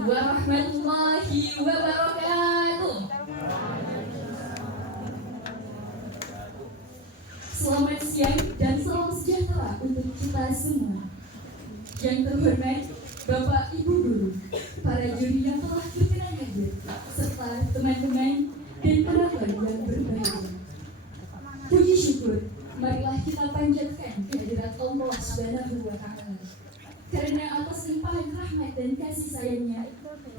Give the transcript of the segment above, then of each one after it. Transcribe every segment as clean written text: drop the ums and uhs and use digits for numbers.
warahmatullahi wabarakatuh. Selamat siang dan salam sejahtera untuk kita semua. Yang terhormat Bapak Ibu Guru, para juri yang telah berkenan hadir, serta teman-teman dan penonton yang berbahagia. Puji syukur, marilah kita panjatkan kehadirat Allah Subhanahu wa Ta'ala. Karena atas limpahan rahmat dan kasih sayangnya,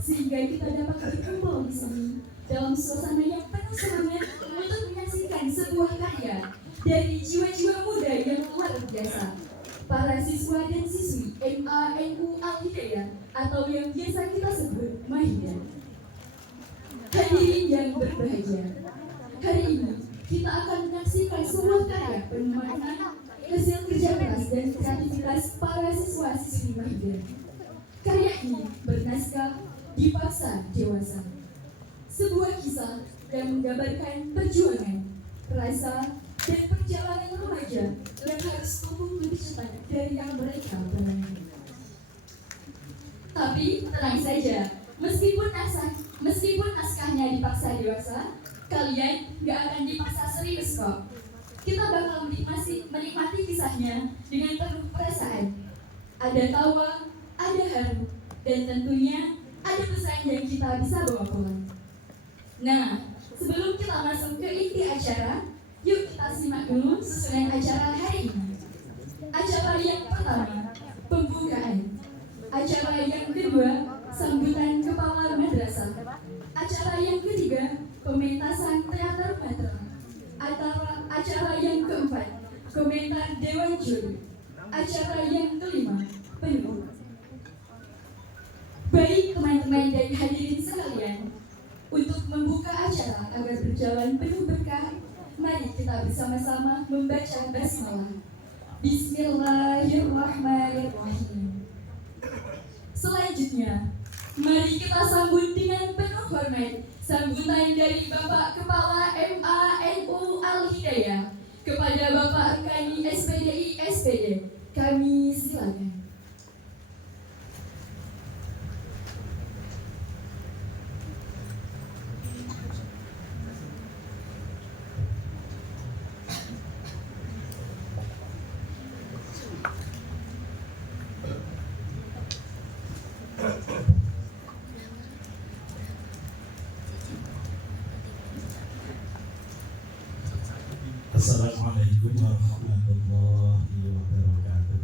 sehingga kita dapat berkumpul di sini dalam suasana yang penuh semangat untuk menyaksikan sebuah karya dari jiwa-jiwa muda yang luar biasa. Para siswa dan siswi MANU Al-Hidayah atau yang biasa kita sebut Mahida. Hadirin yang berbahagia, hari ini kita akan menyaksikan sebuah karya penemuan hasil kerja keras dan kreativitas para siswa-siswi Mahida. Karya ini bernaskah Dipaksa Dewasa. Sebuah kisah yang menggambarkan perjuangan, rasa, dan perjalanan remaja yang harus tumbuh lebih cepat dari yang mereka bayangkan. Tapi tenang saja, meskipun naskahnya dipaksa dewasa, kalian gak akan dipaksa serius kok. Kita bakal menikmati kisahnya dengan penuh perasaan. Ada tawa, ada haru, dan tentunya ada pesan yang kita bisa bawa pulang. Nah, sebelum kita masuk ke inti acara, yuk kita simak dulu susunan acara hari ini. Acara yang pertama, pembukaan. Acara yang kedua, sambutan kepala madrasah. Acara yang ketiga, pementasan teater matra. Acara yang keempat, komentar Dewan Juri. Acara yang kelima, penutup. Baik teman-teman dan hadirin sekalian, untuk membuka acara agar berjalan penuh berkah, mari kita bersama-sama membaca basmalah. Bismillahirrahmanirrahim. Selanjutnya, mari kita sambut dengan penuh hormat sambutan dari Bapak Kepala MANU Al-Hidayah kepada Bapak Rekani SPDI SPD. Kami silakan. Assalamualaikum warahmatullahi wabarakatuh.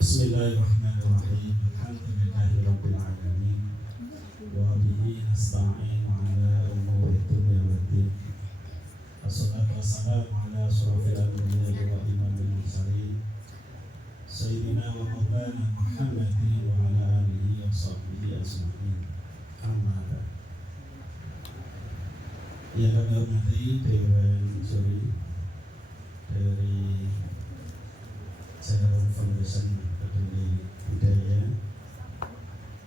Bismillahirrahmanirrahim. Alhamdulillahirabbil alamin. Wa bihi nasta'in 'ala umuri dunya waddin. Wassalatu wassalamu ala asyrofil anbiya'i wa imamil mursalin sayyidina wa maulana Muhammadin wa ala alihi wa sahbihi ajma'in. Amma ba'd. Yang kami hormati Dewan Juri dari Channel Foundation Peduli Budaya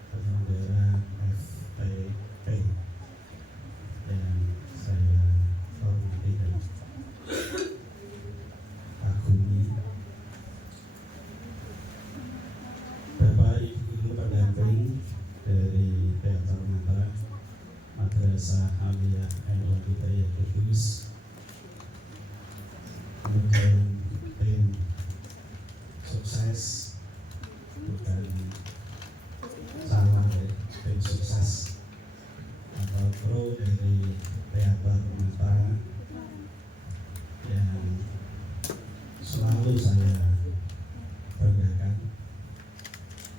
Penyelenggaraan FPP yang saya hormati dan kagumi, Bapak Ibu Guru pendamping dari Teater Matra Madrasah Aliyah Ainul Hidayah Kudus, kemudian tim sukses, bukan salah tim sukses atau kru dari Teater Matra yang selalu saya banggakan.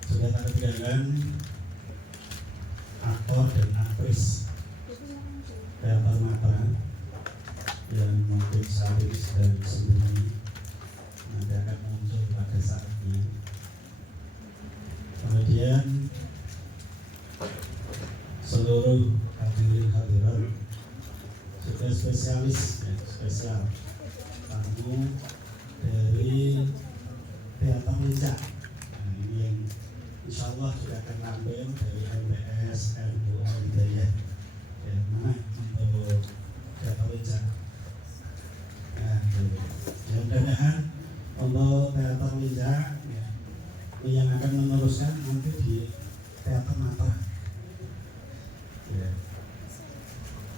Sudah tak ketinggalan aktor dan aktris Teater Matra yang mungkin saat ini sedang sembunyi, nanti akan muncul pada saatnya. Kemudian seluruh hadirin hadirat, sudah spesialis spesial tamu dari Teater Lincah. Nah, ini yang insya Allah sudah akan tampil dari MTS MU Al-Hidayah. Mana untuk Teater Lincah. Nah, mudah-mudahan untuk Teater Lincah ya, yang akan meneruskan nanti di Teater Matra. Ya.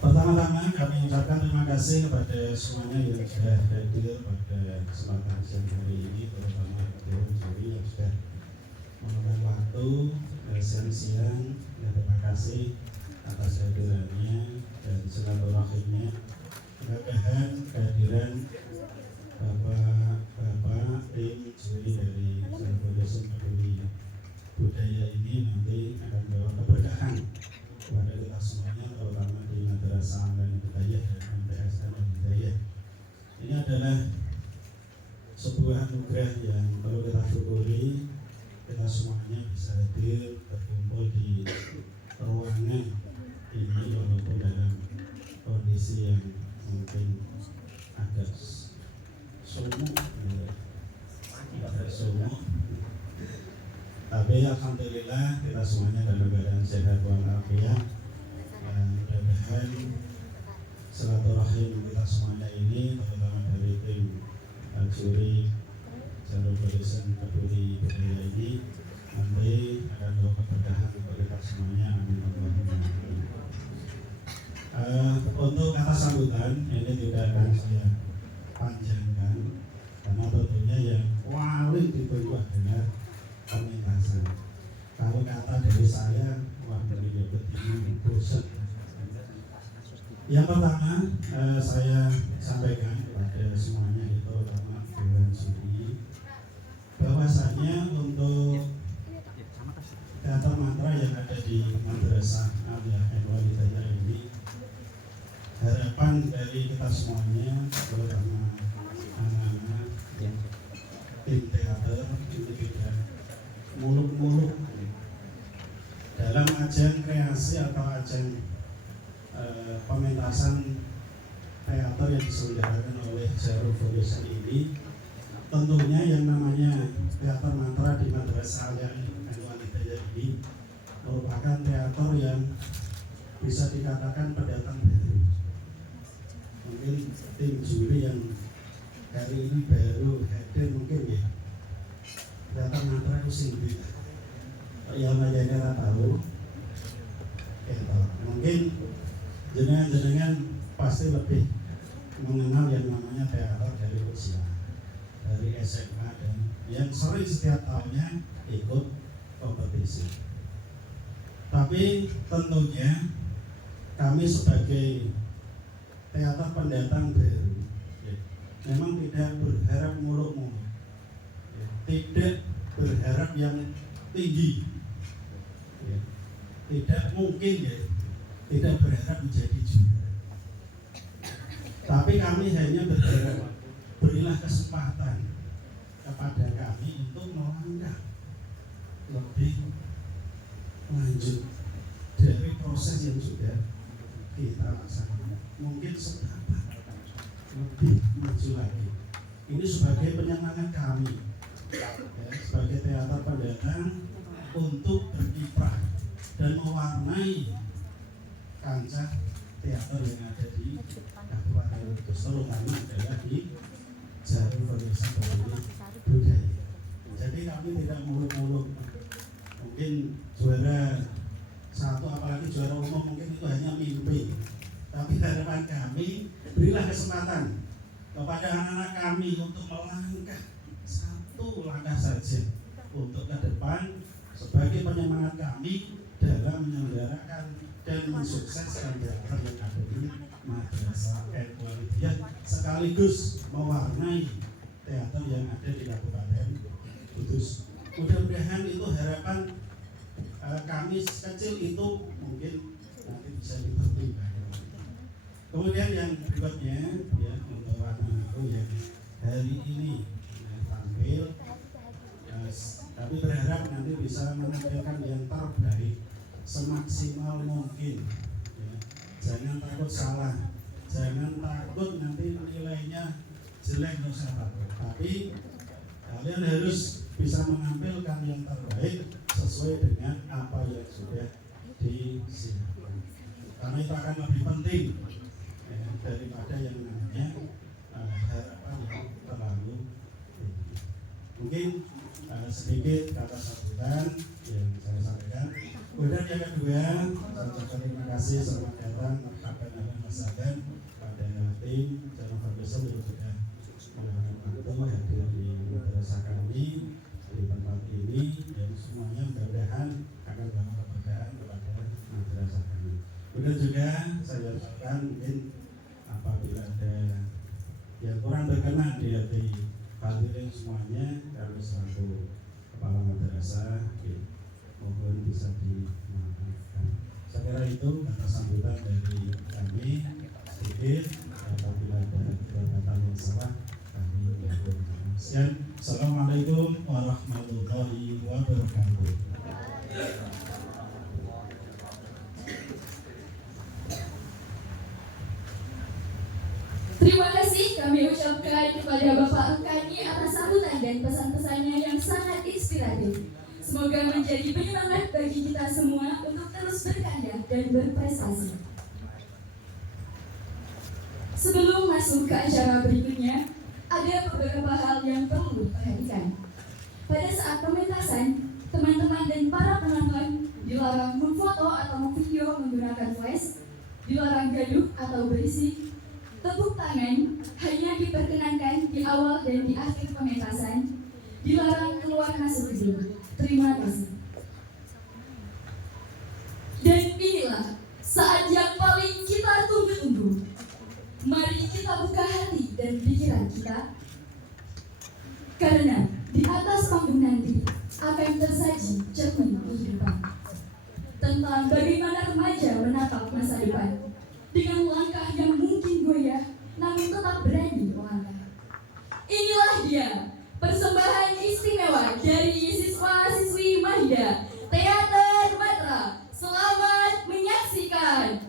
Pertama-tama kami ucapkan terima kasih kepada semuanya yang sudah hadir pada kesempatan siang hari ini, terutama Dewan Juri yang sudah meluangkan waktu siang-siang. Ya, terima kasih atas kehadirannya dan silaturahimnya. Mudah-mudahan kehadiran Bapak tim juri dari Foundation Peduli Budaya ini nanti akan membawa keberkahan kepada kita semuanya, terutama di Madrasah Al Hidayah dan MTS Al Hidayah. Ini adalah sebuah anugerah yang perlu kita syukuri. Kita semuanya bisa hadir berkumpul di ruangan ini walaupun dalam kondisi yang mungkin agak sumuk, tapi alhamdulillah kita semuanya dalam keadaan sehat walafiat. Mudah-mudahan silaturahim kita semuanya ini, terutama dari tim juri Jalur Foundation Peduli Budaya ini, nanti akan bawa keberkahan untuk kita semuanya. Amin. Untuk kata sambutan ini tidak akan saya panjangkan karena tentunya yang paling ditunggu adalah pementasan. Kalau kata dari saya, wah ini bosan. Yang pertama saya sampaikan kepada semuanya, itu terutama Dewan Juri, bahwasanya untuk Teater Matra yang ada di Madrasah Al Hidayah ini, harapan dari kita semuanya, terutama anak-anak tim teater, ini tidak muluk-muluk dalam ajang kreasi atau ajang pementasan teater yang diselenggarakan oleh Jalur Foundation ini. Tentunya yang namanya Teater Matra di Madrasah Al Hidayah ini merupakan teater yang bisa dikatakan pendatang baru. Mungkin tim juri yang hari ini baru hadir mungkin ya Teater Matra itu sendiri yang aja tahu ya, mungkin jenengan pasti lebih mengenal yang namanya teater dari usia, dari SMA, dan yang sering setiap tahunnya ikut kompetisi. Tapi tentunya kami sebagai teater pendatang baru memang tidak berharap muluk-muluk, tidak berharap yang tinggi, tidak mungkin tidak berharap menjadi juara. Tapi kami hanya berharap berilah kesempatan kepada kami untuk melangkah lebih lanjut dari proses yang sudah kita laksanakan, mungkin seberapa lebih maju lagi. Ini sebagai penyemangat kami sebagai teater pendatang untuk berkiprah dan mewarnai kancah teater yang ada di Kabupaten Brebes, terutama adalah di Jalur Foundation Peduli Budaya. Jadi kami tidak muluk-muluk mungkin juara satu, apalagi juara umum mungkin itu hanya mimpi. Tapi harapan kami, berilah kesempatan kepada anak-anak kami untuk melangkah satu langkah saja untuk ke depan sebagai penyemangat kami dalam menyelenggarakan dan mensukseskan teater yang ada di Madrasah Al Hidayah, sekaligus mewarnai teater yang ada di Kabupaten Kudus. Mudah-mudahan itu harapan kami kecil itu mungkin nanti bisa dipertimbangkan. Kemudian yang berikutnya ya, untuk anak-anakku yang hari ini tampil, kami berharap nanti bisa menampilkan yang terbaik semaksimal mungkin ya. Jangan takut salah, jangan takut nanti nilainya jelek, nggak usah takut. Tapi kalian harus bisa menampilkan yang terbaik sesuai dengan apa yang sudah disiapkan, karena itu akan lebih penting ya, daripada yang namanya harapan yang terlalu tinggi. Mungkin sedikit kata sambutan yang saya sampaikan. Kemudian yang kedua, saya ucapkan terima kasih selamat datang Kapten Alan Mas Adan pada tim Channel Foundation yang sudah meluangkan waktu hadir di madrasah kami di tempat ini, dan semuanya mudah-mudahan akan membawa keberkahan kepada madrasah kami. Kemudian juga saya ucapkan mungkin apabila ada yang kurang berkenan di hati hadirin semuanya, kami selaku kepala madrasah mohon bisa dimaafkan. Saya kira itu kata sambutan dari kami sedikit. Apabila ada kata-kata yang salah, kami mohon maaf. Assalamualaikum warahmatullahi wabarakatuh. Terima kasih kami ucapkan kepada Bapak Rukani atas sambutan dan pesan-pesannya yang sangat inspiratif. Semoga menjadi penyemangat bagi kita semua untuk terus berkarya dan berprestasi. Sebelum masuk ke acara berikutnya, ada beberapa hal yang perlu diperhatikan. Pada saat pementasan, teman-teman dan para penonton dilarang memfoto atau memvideo menggunakan flash, dilarang gaduh atau berisik. Tepuk tangan hanya diperkenankan di awal dan di akhir pementasan, dilarang keluar masuk gedung. Terima kasih. Dan inilah saat yang paling kita tunggu-tunggu. Mari kita buka hati dan pikiran kita, karena di atas panggung nanti akan tersaji cermin kehidupan tentang bagaimana remaja menatap masa depan dengan langkah yang mungkin goyah namun tetap berani melangkah. Inilah dia persembahan istimewa dari siswa-siswi Mahida Teater Matra. Selamat menyaksikan.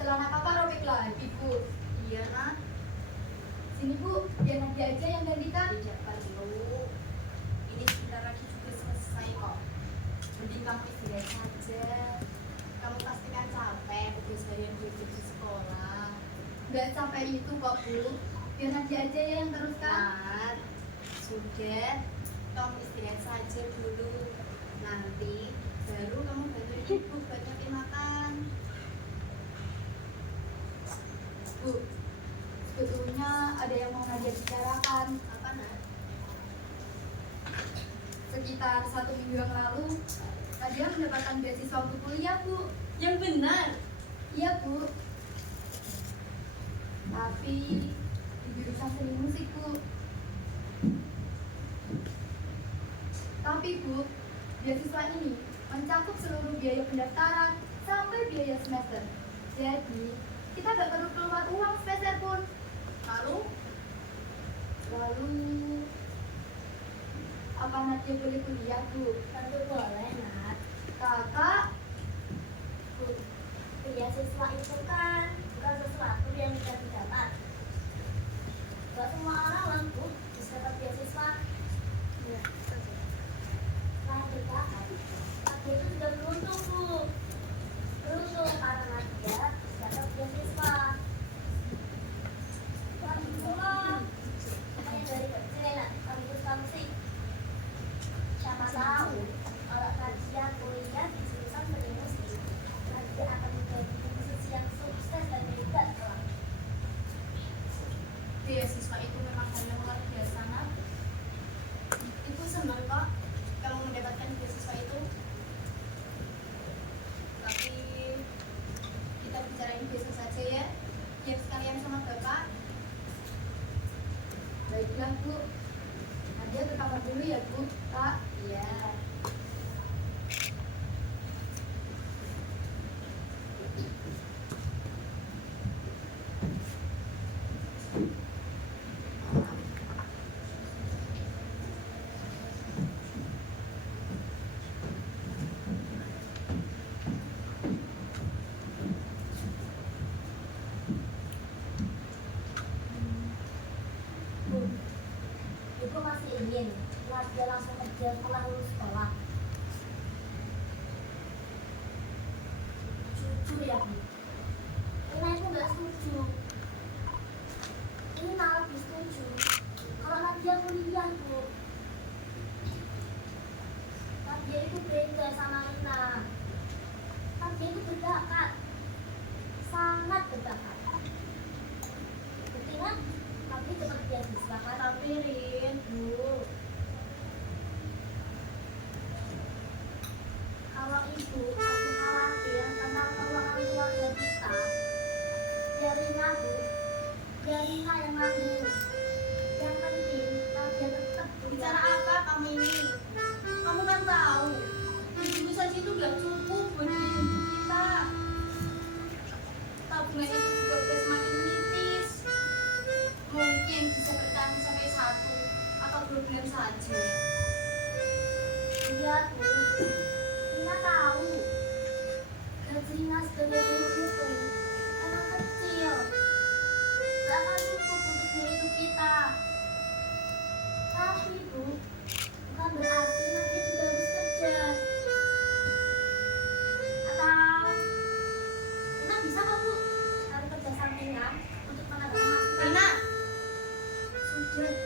Celana kakak robek lagi, Bu. Iya, Nak. Sini, Bu, biar nanti aja yang gantikan. Tidak perlu. Ini sebentar lagi juga selesai kok. Mending kamu istirahat saja. Kamu pasti kan capek habis harian belajar di sekolah. Nggak capek itu kok, Bu. Biar nanti aja yang teruskan. Nah, sudah. Kamu istirahat saja dulu. Nanti baru kamu bantu ibu buat nyiapin makan. Bu, sebetulnya ada yang mau Nadia bicarakan. Apa, Nak? Sekitar 1 minggu yang lalu, Nadia mendapatkan beasiswa untuk kuliah, Bu. Yang benar? Iya, Bu. Tapi di jurusan seni musik, Bu. Tapi, Bu, beasiswa ini mencakup seluruh biaya pendaftaran sampai biaya semester. Jadi, kita gak perlu keluar uang sepeser pun. Lalu apa Nadia boleh kuliah, Bu? Tentu boleh, Nat. Kakak, Bu, beasiswa itu kan bukan segala sesuatu yang bisa didapat. Gak semua orang lengkap bisa dapat beasiswa. Selain berbakat, dia itu sudah beruntung, Bu. Beruntung karena dia dapat beasiswa. Lagi pula, makanya dari kecil enak kami suka musik. Siapa tahu kalau kajian kuliah di jurusan seni musik, nanti akan menjadi musisi yang sukses dan hebat kelak. Beasiswa itu memang hal yang luar biasa, Nak. Ibu senang kok kamu mendapatkan beasiswa itu. Tapi kita bicarain besok saja ya, biar sekalian sama Bapak. Baiklah Bu, Nadia ke kamar dulu ya Bu. Kak. Iya. Bu, Ibu masih ingin Nadia langsung kerja setelah lulus sekolah? Jujur ya, Bu. Ini aku nggak setuju. Ini malah lebih setuju kalau Nadia kuliah, Bu. Nadia itu beda sama Ina. Nadia itu berbakat, sangat berbakat. Buktinya Nadia dapat beasiswa kan? Tapi Rin, Bu, Kalau ibu masih khawatir tentang keuangan keluarga kita, biarin aku, biarin yang nganggur. Yang penting Nadia tetap bicara apa kamu ini? Kamu kan tahu, ibu saja itu nggak cukup buat hidup kita. Tabungan itu juga udah semakin menipis. Mungkin bisa bertahan sampai 1 atau 2 bulan saja. Iya, Bu. Ina tahu gaji Ina sebagai guru itu emang kecil, gak akan cukup untuk biaya hidup kita. Tapi Bu, bukan berarti Nadia juga harus kerja. Atau Ina bisa kok, Bu, cari kerja sampingan untuk menambah pemasukan. Rina, sudah.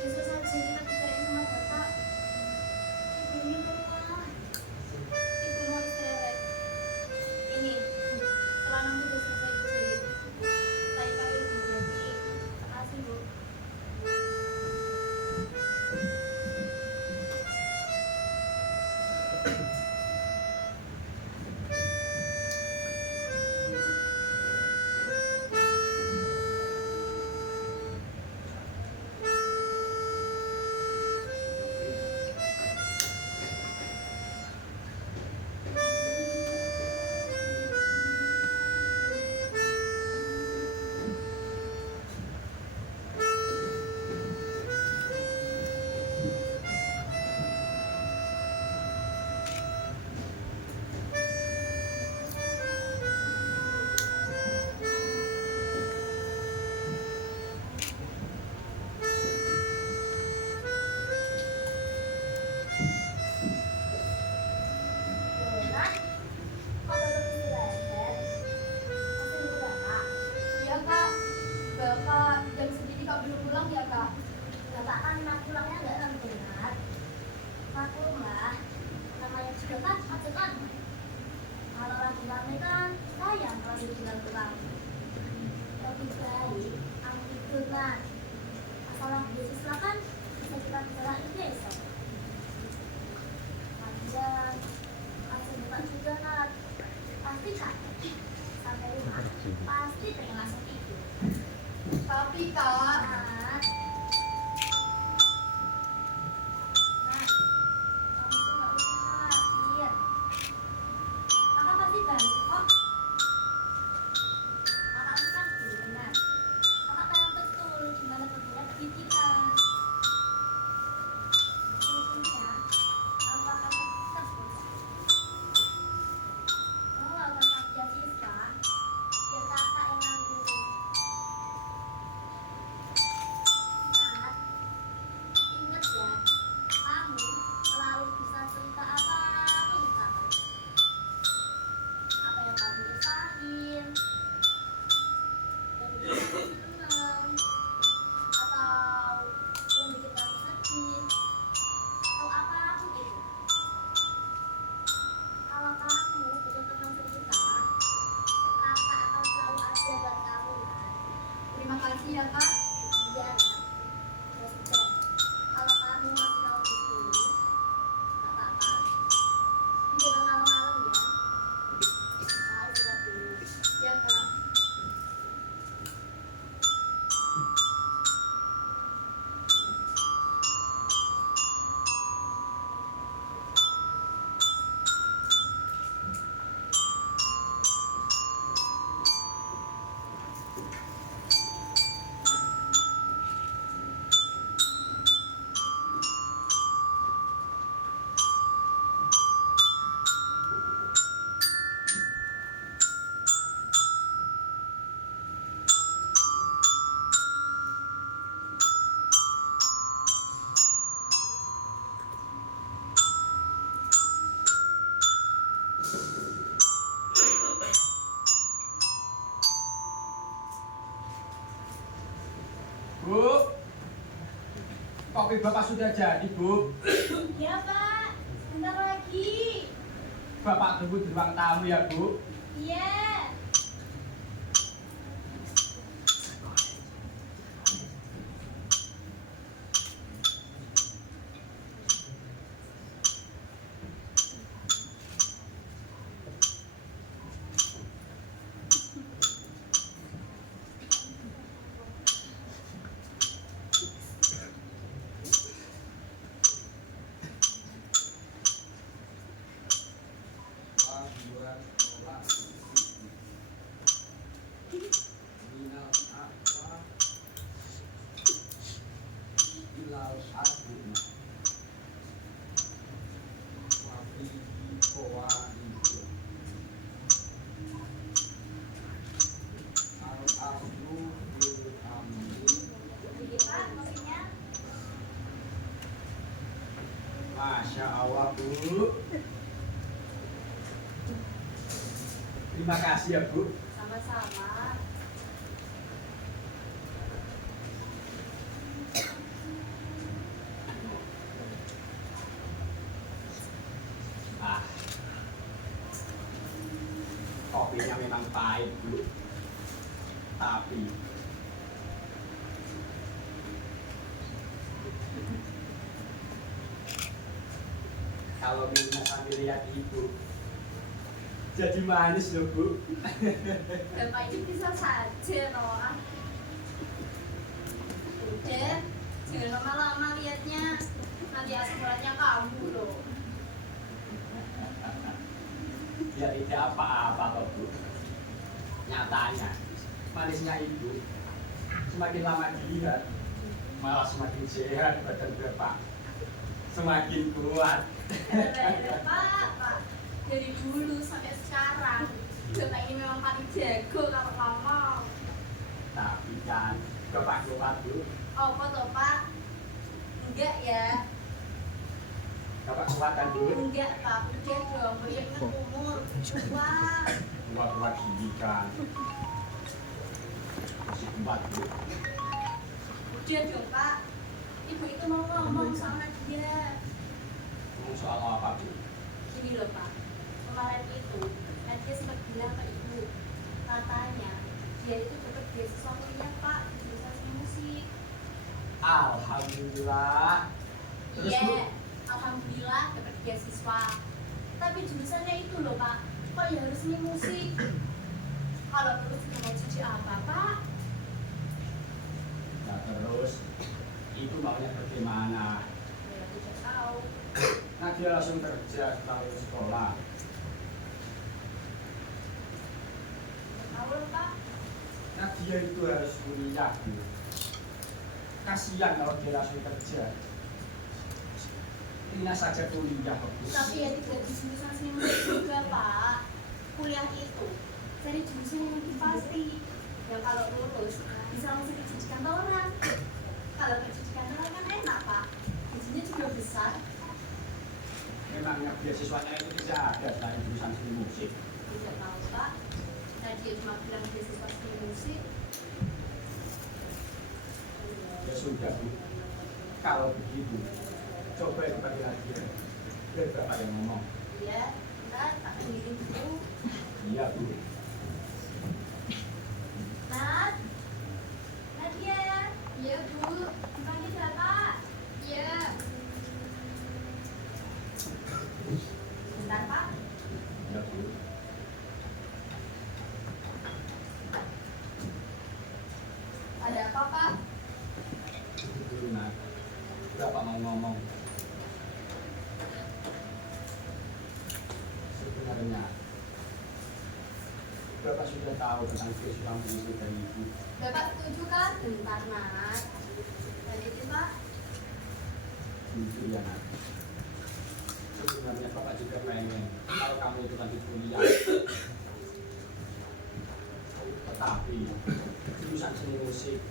Besok saja kita bicarain sama Bapak. Ibu ini rumah. Ibu mau istirahat. Ini, celanamu udah selesai dijahit. Tadi kami lebih berarti. Makasih, Bu. Donat, kok baru istirahat? Masih muda, Kak? Iya, Kak. Bapak jam segini kok belum pulang ya, Kak? Bapak kan enak pulangnya nggak kan Donat? Maklumlah, namanya juga kan macetan. Kalau lagi rame kan sayang kalau ditinggal pulang. Lebih baik ambil Donat. Masalah beasiswa kan bisa kita bicarain besok. Panjang, langsung bukan juga Nat. Pasti kan? Sampai rumah, pasti pengen langsung tidur. Tapi, Kak, Nat, kamu tuh nggak usah khawatir. Kakak pasti bantu kok. Kakak ini kan guru benar. Kakak tahu betul gimana pentingnya pendidikan. Makasih ya kak. Iya, Nat. Ya sudah. Kalau kamu masih mau di sini, nggak apa-apa. Jangan malam-malam ya. Saya sudah dulu. Ya kak. Bu, kopi Bapak sudah jadi, Bu. Ya, Pak. Sebentar lagi. Bapak tunggu di ruang tamu ya, Bu. Iya. Ini, Pak, kopinya. Masya Allah, Bu. Terima kasih ya, Bu. Sama-sama. Ah, kopinya memang pahit, Bu. Tapi kalau minumnya sambil lihat ibu, jadi manis loh, Bu. Bapak ini bisa saja, Noah. Udah, jangan lama-lama liatnya. Nanti asmarannya kamu loh. Ya tidak apa-apa toh, Bu. Nyatanya manisnya ibu semakin lama dilihat malah semakin sehat badan Bapak, semakin kuat. Pak. Dari dulu sampai sekarang, Bapak ini memang paling jago kalau ngomong. Tapi kan Bapak kuat, Bu. Oh, toh, Pak? Enggak ya? Bapak kuat kan, Bu? Enggak, Pak. Udah dong, udah inget umur. Wah, Kuat-kuat gini kan masih kuat, Bu. udah dong, Pak. Ibu itu mau ngomong sama dia. Ngomong soal apa, Bu? Gini loh, Pak. Kemarin itu, Nadia sempat bilang ke ibu, katanya dia itu dapat beasiswa kuliah, Pak, di jurusan seni musik. Alhamdulillah. Terus, Iya, Bu? alhamdulillah dapat beasiswa. Tapi jurusannya itu loh, Pak. Kok ya harus seni musik? Kalau terus dia mau jadi apa, Pak? Nah, terus ibu maunya bagaimana? Ya, tidak tahu. Nah, dia langsung kerja setelah lulus sekolah. Tidak tahu loh, Pak. Nah, dia itu harus kuliah, Bu. Kasihan kalau dia langsung kerja. Rina saja kuliah, Bu. Tapi ya tidak di jurusan seni musik juga, Pak. Kuliah itu cari jurusan yang pasti. Ya kalau lulus bisa langsung kerja di kantoran. Kalau kerja di kantoran kan enak, Pak. Gajinya juga besar. Memangnya beasiswanya itu tidak ada selain jurusan seni musik. Tidak tahu, Pak. Tadi cuma bilang beasiswa seni musik. Ya sudah, Bu. Kalau begitu, coba dibagi lagi. Biar Bapak yang ngomong. Iya, ntar tak panggilin dulu. Iya, Bu. Nat, Nadia mau ngomong. Sebenarnya Bapak sudah tahu tentang kesulitan itu dari Ibu. Bapak setuju kan? Bentar, Nat. Lanjutin, Pak. Jujur ya, Nak. Sebenarnya Bapak juga pengen kalau kamu itu lanjut kuliah. Tetapi jurusan seni musik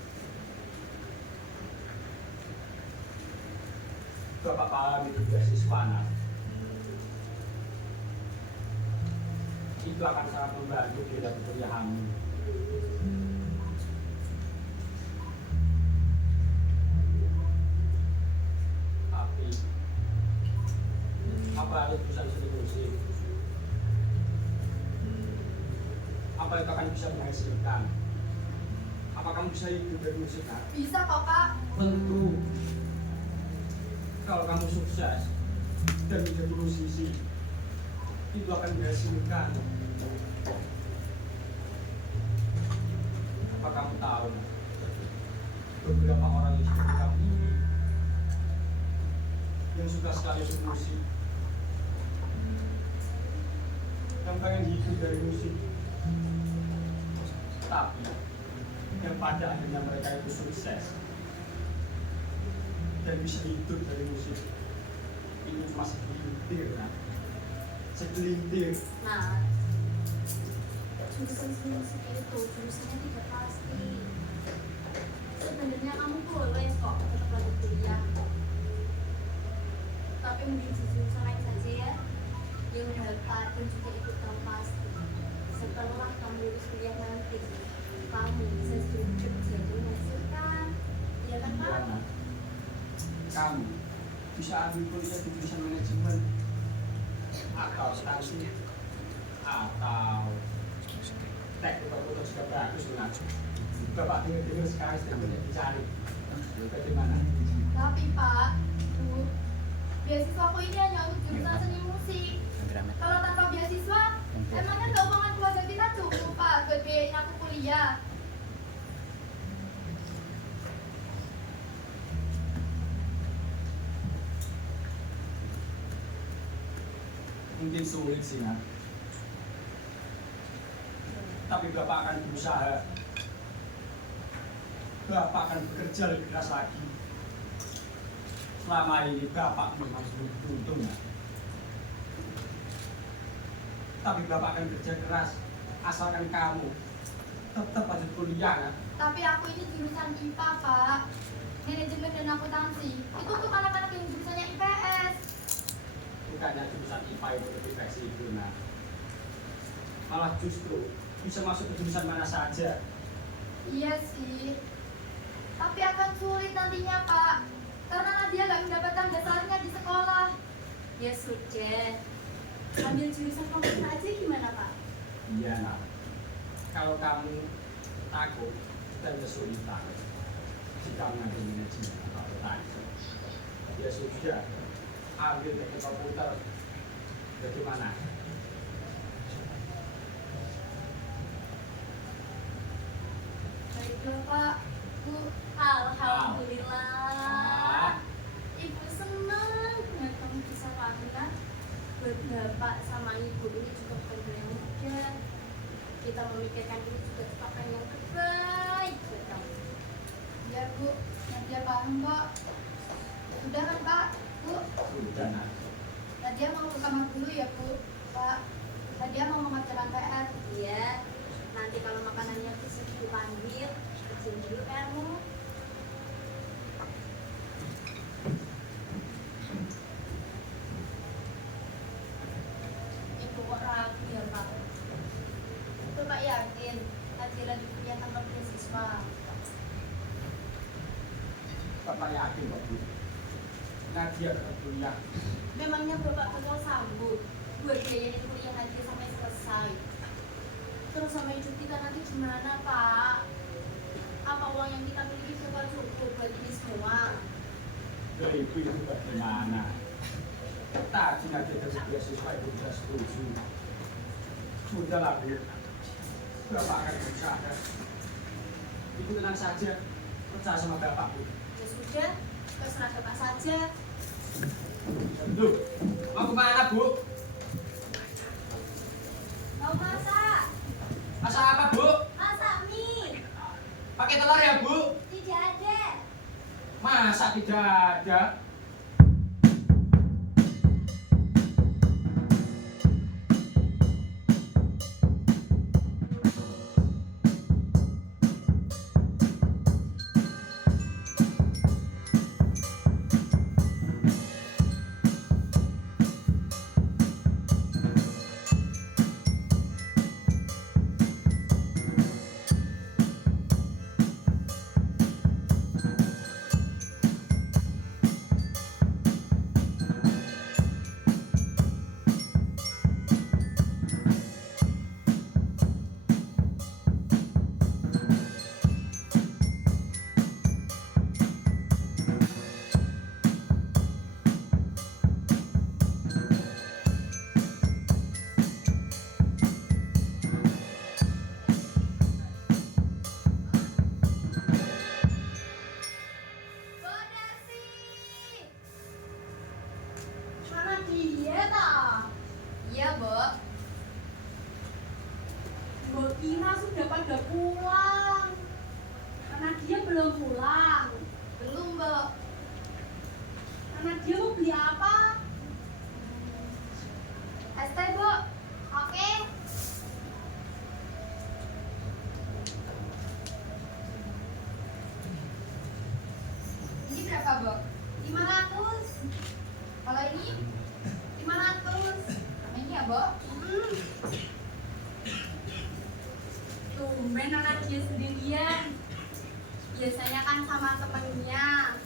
Bapak paham itu beasiswa, Nak. Itu akan sangat membantu di dalam kuliahmu. Tapi apa harus jurusan seni musik? Apa itu akan bisa menghasilkan? Apa kamu bisa hidup dari musik, Nak? Bisa kok, Pak. Tentu. Kalau kamu sukses dan menjadi musisi, itu akan menghasilkan. Apa kamu tahu, Nak? Beberapa orang yang seperti kamu ini, yang suka sekali musik, yang pengen hidup dari musik, tapi yang pada akhirnya mereka itu sukses dan bisa hidup dari musik, itu cuma segelintir, Nak. Segelintir. Nah, jurusan seni musik itu jurusannya tidak pasti. Sebenarnya kamu boleh kok tetap lanjut kuliah, tapi mungkin di jurusan lain saja ya, yang dapat dan juga ikut kamu pasti. Setelah kamu lulus kuliah nanti, kamu bisa kerja dan menghasilkan, ya kan Pak? Iya, Nak. Kamu bisa ambil kuliah di jurusan manajemen atau akuntansi atau teknik komputer juga bagus, Nak. Bapak dengar sekarang sedang banyak dicari. Bagaimana? Tapi, Pak, Bu, beasiswaku ini hanya untuk jurusan seni musik. Kalau tanpa beasiswa, emangnya keuangan keluarga kita cukup, Pak, buat biayain aku kuliah? Mungkin sulit sih, Nak. Tapi Bapak akan berusaha. Bapak akan bekerja lebih keras lagi. Selama ini Bapak memang sudah beruntung, Nak. Tapi Bapak akan kerja keras asalkan kamu tetap lanjut kuliah, Nak. Tapi aku ini jurusan IPA, Pak. Manajemen dan akuntansi. Itu untuk anak-anak yang jurusannya IPS. Bukannya jurusan IPA itu lebih fleksibel, Nak. Malah justru bisa masuk ke jurusan mana saja. Iya sih. Tapi akan sulit nantinya, Pak. Karena Nadia nggak mendapatkan dasarnya di sekolah. Ya sudah, ambil jurusan komputer aja gimana Pak? Iya, Nak. Kalau kamu takut dan kesulitan jika mengambil manajemen atau akuntansi, ya sudah, ambil teknik komputer. Bagaimana? Baiklah, Pak. Bu, Alhamdulillah. Ibu senang dengan kamu bisa lakukan. Buat bapak sama ibu ini juga bukan hal yang mudah. Kita memikirkan ini juga tetapkan yang terbaik buat kamu. ya Bu, Nadia paham kok. Sudah kan, Pak? Bu, Sudah, Nak. Nadia mau ke kamar dulu ya, Bu. Pak, Nadia mau mengerjakan PR. Iya, nanti kalau makanannya bisa dipanggil, kerjain dulu PR-mu. Ibu kok ragu ya, Pak? Bapak yakin Nadia lagi kuliah tanpa beasiswa? Bapak yakin kok, Bu. Nadia tetap kuliah. Memangnya Bapak bakal sanggup buat biayain kuliah Nadia sampai selesai? Terus sama hidup kita nanti gimana, Pak? Apa uang yang kita miliki bakal cukup buat ini semua? Dari Ibu itu bagaimana? Tadi Nadia dari beasiswa Ibu sudah setuju. Sudahlah, Bu. Bapak akan berusaha. Ibu tenang saja. Percaya sama Bapak, Bu. Ya sudah, Terserah Bapak saja. Loh, mau kemana Bu? Mau masak? Masak apa Bu? Masak mie. Pakai telur ya Bu? Tidak ada. Masa tidak ada? Mana dia tak? Iya, Mbok. Mbok Tina sudah pada pulang. Karena dia belum pulang. Belum, Mbok. Karena dia mau beli apa? Es teh, Mbok. Oke. Ini berapa, Mbok? 500. Kalau ini 500. Sama ini ya, Mbok? Tumben anak dia sendirian. Biasanya kan sama temennya.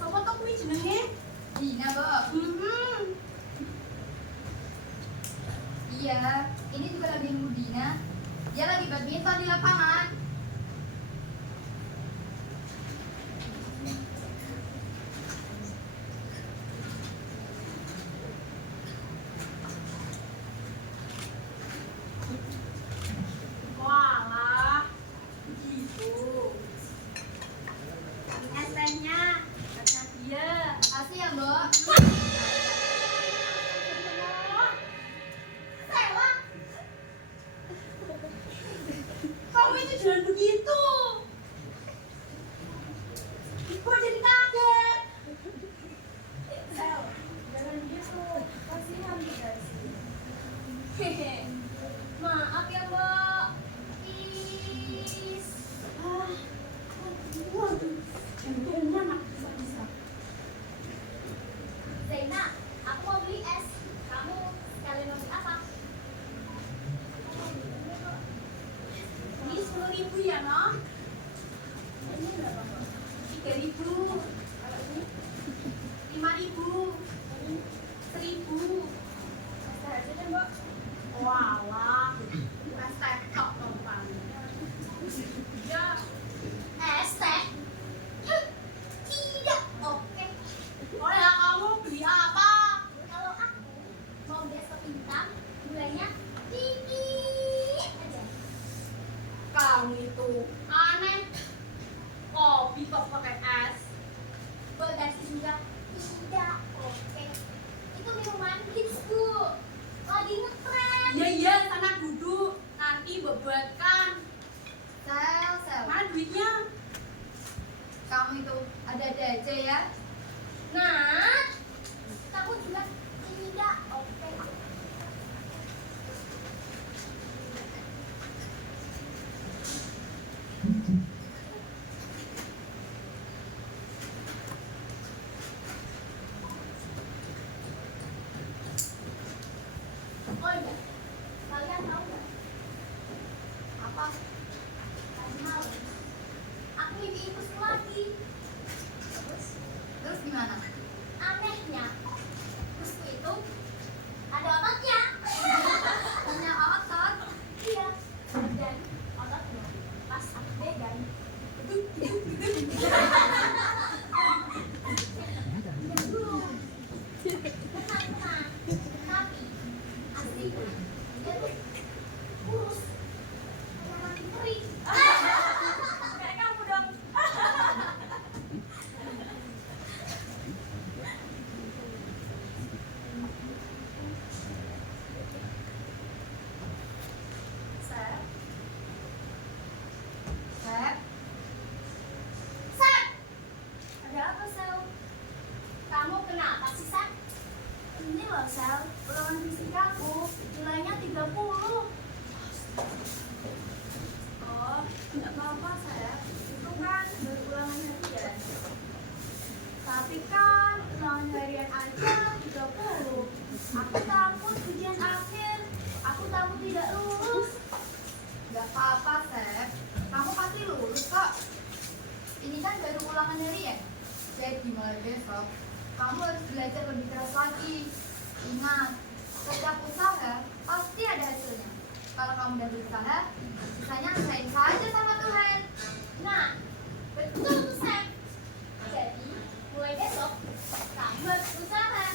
Sopo tuh kuwi jenenge? Dina, Mbok. Iya, ini juga lagi nunggu Dina. Dia lagi badminton di lapangan. Walah, gitu. Es tehnya, kata dia. Makasih ya, Mbok. Sewa. Kamu itu jangan begitu. Gue jadi kaget. Sel, jangan gitu. Kasihan dikasih. Hehe. Maaf ya, Mbak. Is. Waduh. Jangan anak bisa-bisa. Zaina, aku mau beli es. Kamu sekalian mau beli apa? Ini 10.000 ya, no? Ini berapa, Mbak? 3.000. 5.000. 1.000. Es teh aja deh, Mbak. Walah. Es teh tok topan. Ya. Es teh? Tidak. Oke. Oh ya, kamu beli apa? Kalau aku mau beli es kopi hitam, gulanya dikit aja. Kamu itu aneh. Kopi kok pakai es. Buat dasi juga tidak. Oke. Itu minuman hits, Bu. Lagi ngetren. Iya, sana duduk. Nanti buatkan. Sel. Mana duitnya? Kamu itu ada-ada aja ya. Nah, kamu juga tidak. Oke. Oh iya, kalian tahu nggak? Apa? Tadi malam, aku mimpi itu lagi. Terus gimana? Anehnya, terusku itu ada ototnya. Punya otot. Iya, dan ototnya pas aku pegang. Tenang. Tapi aslinya dia tuh kurus, kayak mati kering. Kayak kamu dong. Tapi kan ulangan harian aja 30. Aku takut ujian akhir. Aku takut tidak lulus. Gak apa-apa, Sep. Kamu pasti lulus kok. Ini kan baru ulangan harian. Jadi mulai besok, kamu harus belajar lebih keras lagi. Ingat, setiap usaha pasti ada hasilnya. Kalau kamu udah berusaha, sisanya serahin saja sama Tuhan. Nah, betul tuh Sam. Jadi, mulai besok kamu harus berusaha.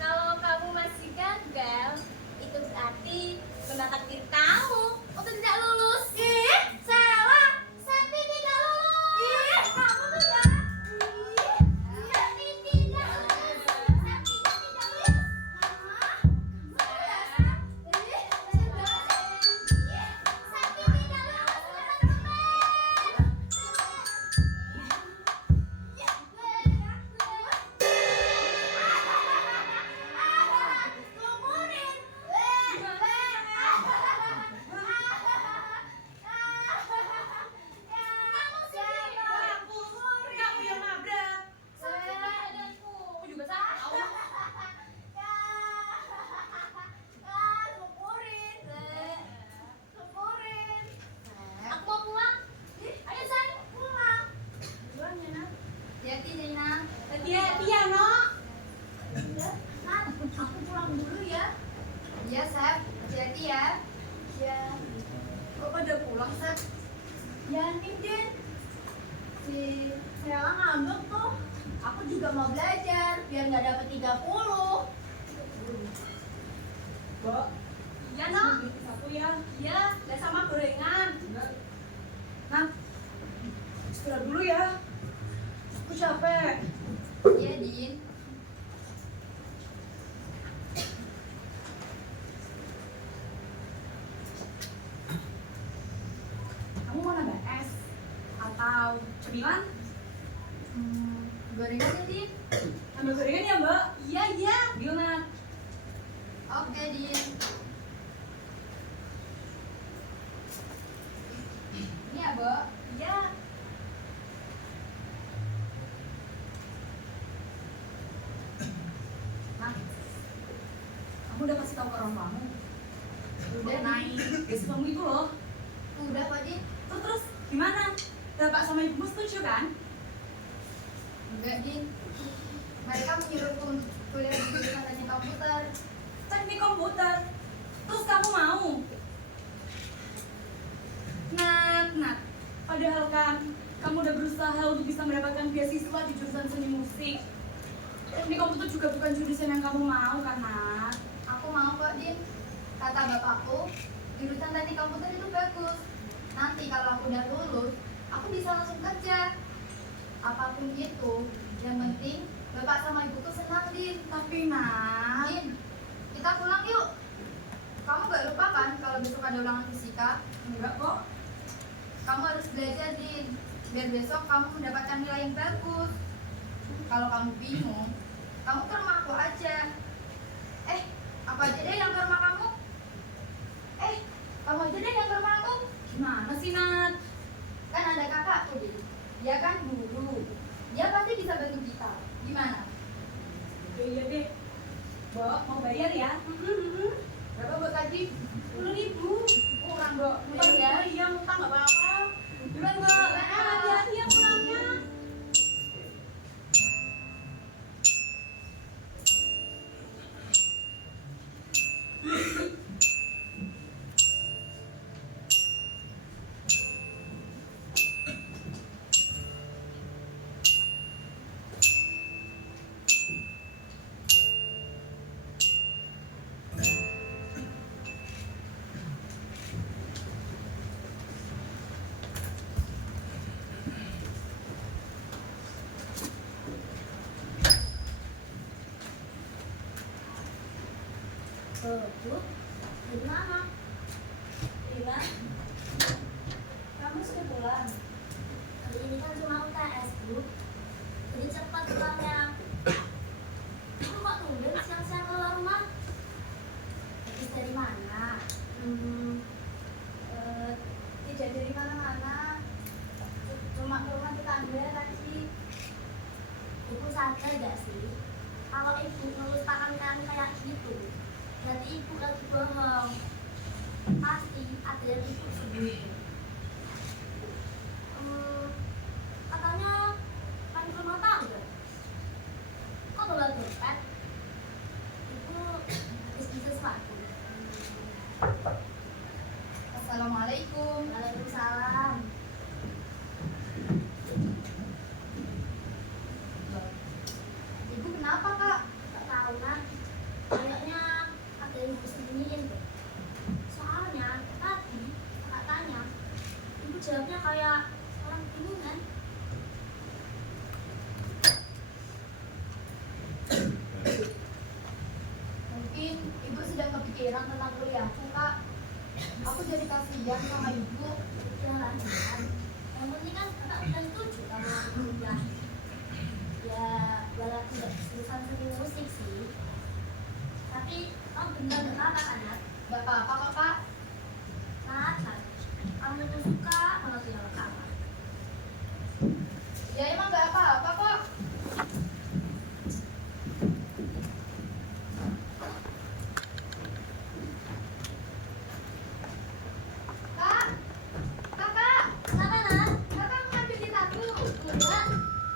Kalau kamu masih gagal, itu berarti memang takdir kamu untuk tidak lulus. Salah. Septi tidak lulus. Kamu tuh ya. Septi tidak lulus. Septi tidak lulus. Hah? Kamu ya, Septi tidak lulus, teman-teman. Aku mau pulang. Ayo sayang, pulang. Duluan ya, Nak. Hati-hati Zainab. Hati-hati ya, Nok. Iya, Nak. Aku pulang dulu ya. Iya, Sep. Hati-hati ya. Ya, Kok pada pulang, Sep? ya nih Din. Si Sela ngambek tuh. Aku juga mau belajar biar nggak dapet 30. Mbak, Iya, Nok. satu ya. Iya, dan sama gorengan. Nah, istirahat dulu ya. Aku capek. Iya, Din. Kamu mau nambah es atau cemilan? Gorengan ya, Din. Nambah gorengan ya, Mbak? Iya, iya. Deal, Nat. Oke, Din. Ini ya, Bo. Iya. Nah, kamu udah kasih tahu ke orang kamu Udah, mengenai beasiswa kamu itu loh. Udah kok, Din. Terus gimana? Bapak sama ibumu setuju kan? Enggak, Din. Mereka menyuruhku untuk kuliah di jurusan teknik komputer. Teknik komputer. Terus kamu mau? Nat. Padahal kan kamu udah berusaha untuk bisa mendapatkan beasiswa di jurusan seni musik. Teknik komputer juga bukan jurusan yang kamu mau kan, Nat? Aku mau kok, Din. Kata bapakku, jurusan teknik komputer itu bagus. Nanti kalau aku udah lulus, aku bisa langsung kerja. Apapun itu, yang penting bapak sama ibuku senang, Din. Tapi Nat, Din, kita pulang yuk. Kamu gak lupa kan kalau besok ada ulangan fisika? enggak kok. Kamu harus belajar, Din. Biar besok kamu mendapatkan nilai yang bagus. Kalau kamu bingung, kamu ke rumah aku aja. Aku aja deh yang ke rumah kamu. Kamu aja deh yang ke rumah aku. Gimana sih, Nat? Kan ada kakakku, Din. Dia kan guru. Dia pasti bisa bantu kita. Gimana? Iya deh. Mbak, mau bayar ya? Berapa buat tadi? 10.000. Kurang, Mbak. Utang ya? Iya, utang nggak apa-apa. Duluan, Mbak. Hati-hati ya pulangnya. Bu, gimana? Lila, kamu sudah pulang? Hari ini kan cuma UTS, Bu. Jadi cepat pulangnya. Kamu kok tumben siang-siang keluar rumah? Habis dari mana? Tidak dari mana-mana. Cuma ke rumah tetangga tadi. saja gak sih? Kalau ibu ngelus tangan kanan kayak gitu, berarti ibu lagi bohong. Pasti ada yang ibu sembunyi. Katanya kan rumah tangga. Kok bawa dompet? Ibu habis beli sesuatu. Assalamualaikum. Waalaikumsalam. Ibu kenapa kak? Tak tahu nak. Kayaknya ada yang ibu sembunyiin deh. Soalnya tadi kakak tanya, ibu jawabnya kayak orang bingungan. Mungkin ibu sedang kepikiran tentang kuliahku kak. Aku jadi kasihan sama ibu. Jalan kan. Yang penting kan kakak udah setuju kamu mau kuliah. Ya walaupun tidak jurusan seni musik sih. Tapi kamu benar gak apa-apa kan Nat? Gak apa-apa kok kak. Nat, kamu tuh suka banget punya rekaman. Ya emang gak apa-apa kok. Kak, kakak, Kenapa Nat? kakak ngambil gitarku. Enggak,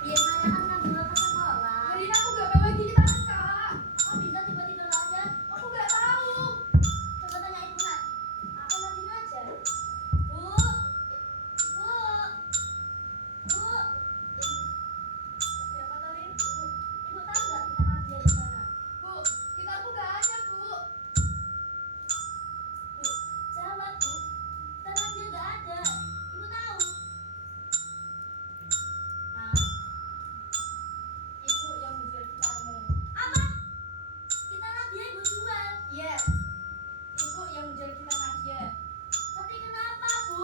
biasanya kan ngambil ke sekolah. Hari ini aku gak bawa gitar kak. Kok bisa tiba-tiba gak ada? Aku gak tahu. Coba tanya ibu Nat. Aku lagi ngajar. Bu, bu, bu. Siapa tadi? Ibu tahu nggak kita ngajar di mana? Bu, gitarku gak ada bu. Bu, jawab bu. Karena dia nggak ada. Ibu tahu. Nah, ibu yang menjual gitarmu. Apa? Kita Nadia ibu jual. Iya, ibu yang menjual gitar Nadia. Tapi kenapa bu?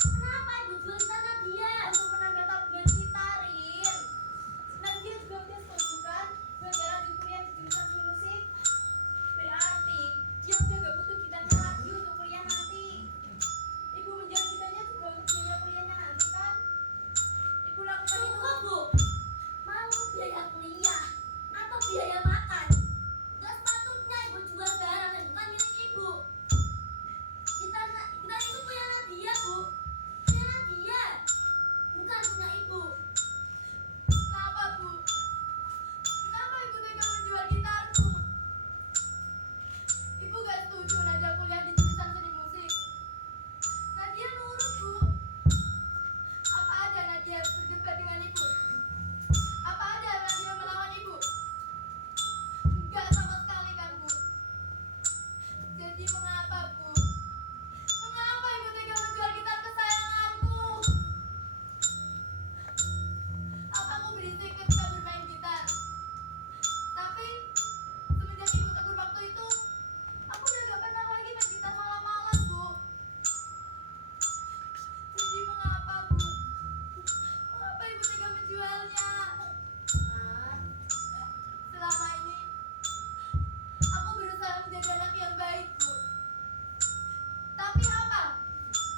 Kenapa ibu jual kita Nadia? Untuk menambah tabungan kita, Rin. Nadia juga udah setuju kan? Gara-gara di kuliah di jurusan seni musik. Berarti dia udah gak butuh gitarnya lagi untuk kuliah nanti. Ibu menjual gitarnya juga untuk biaya kuliahnya nanti kan? Ibu lakukan itu. Cukup bu. Mau biaya kuliah atau biaya makan? Gak sepatutnya ibu jual barang yang bukan milik ibu. Kita itu punya Nadia bu. Punya Nadia. Bukan punya ibu. Kenapa bu? Kenapa ibu tega menjual gitarku? Ibu gak setuju Nadia kuliah di jurusan seni musik. Nadia nurut bu. Apa ada Nadia berdebat dengan ibu? Apa ada Nadia melawan ibu? Enggak sama sekali kan bu. Jadi mengapa bu? Mengapa ibu tega menjual gitar kesayanganku? Apa aku berisik ketika bermain gitar? Tapi semenjak ibu tegur waktu itu, aku udah gak pernah lagi main gitar malam-malam bu. Jadi mengapa bu? Mengapa ibu tega menjualnya? Nat, Selama ini aku berusaha menjadi anak yang baik bu. Tapi apa?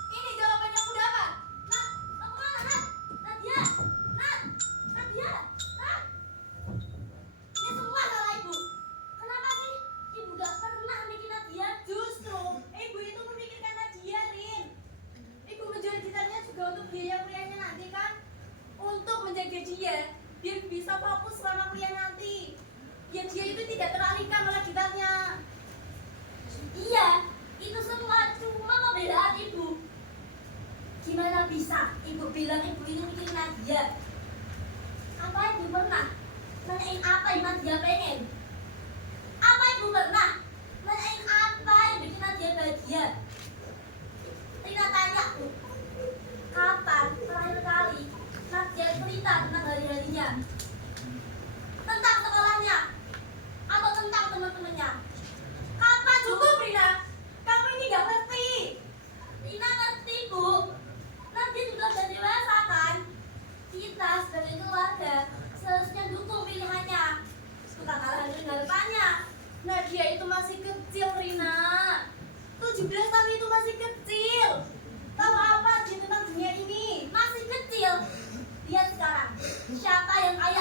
Ini jawaban yang aku dapat. Nat, mau kemana Nat? Nadia, Nat, Nadia, Nat. Ini semua salah ibu. Kenapa sih ibu gak pernah bikin Nadia? Justru ibu itu memikirkan Nadia, Rin. Ibu menjual gitarnya juga untuk biaya kuliahnya nanti kan? Untuk menjaga dia, biar bisa fokus selama kuliah nanti. Biar dia itu tidak teralihkan oleh gitarnya. Iya, itu semua cuma pembelaan ibu. Gimana bisa ibu bilang ibu ini mikirin Nadia? Apa ibu pernah nanyain apa yang Nadia pengen? Apa ibu pernah nanyain apa yang bikin Nadia bahagia? Rina tanya bu, kapan terakhir kali Nadia cerita tentang hari-harinya? Tentang sekolahnya? Atau tentang teman-temannya? Kapan bu? Cukup, Rina. Kamu ini gak ngerti. Rina ngerti bu. Nadia juga udah dewasa kan? Kita sebagai keluarga seharusnya dukung pilihannya, bukan malah dengerin harapannya. Nadia itu masih kecil, Rina. 17 tahun itu masih kecil. Tahu apa dia tentang dunia ini? Masih kecil. Lihat sekarang, siapa yang kaya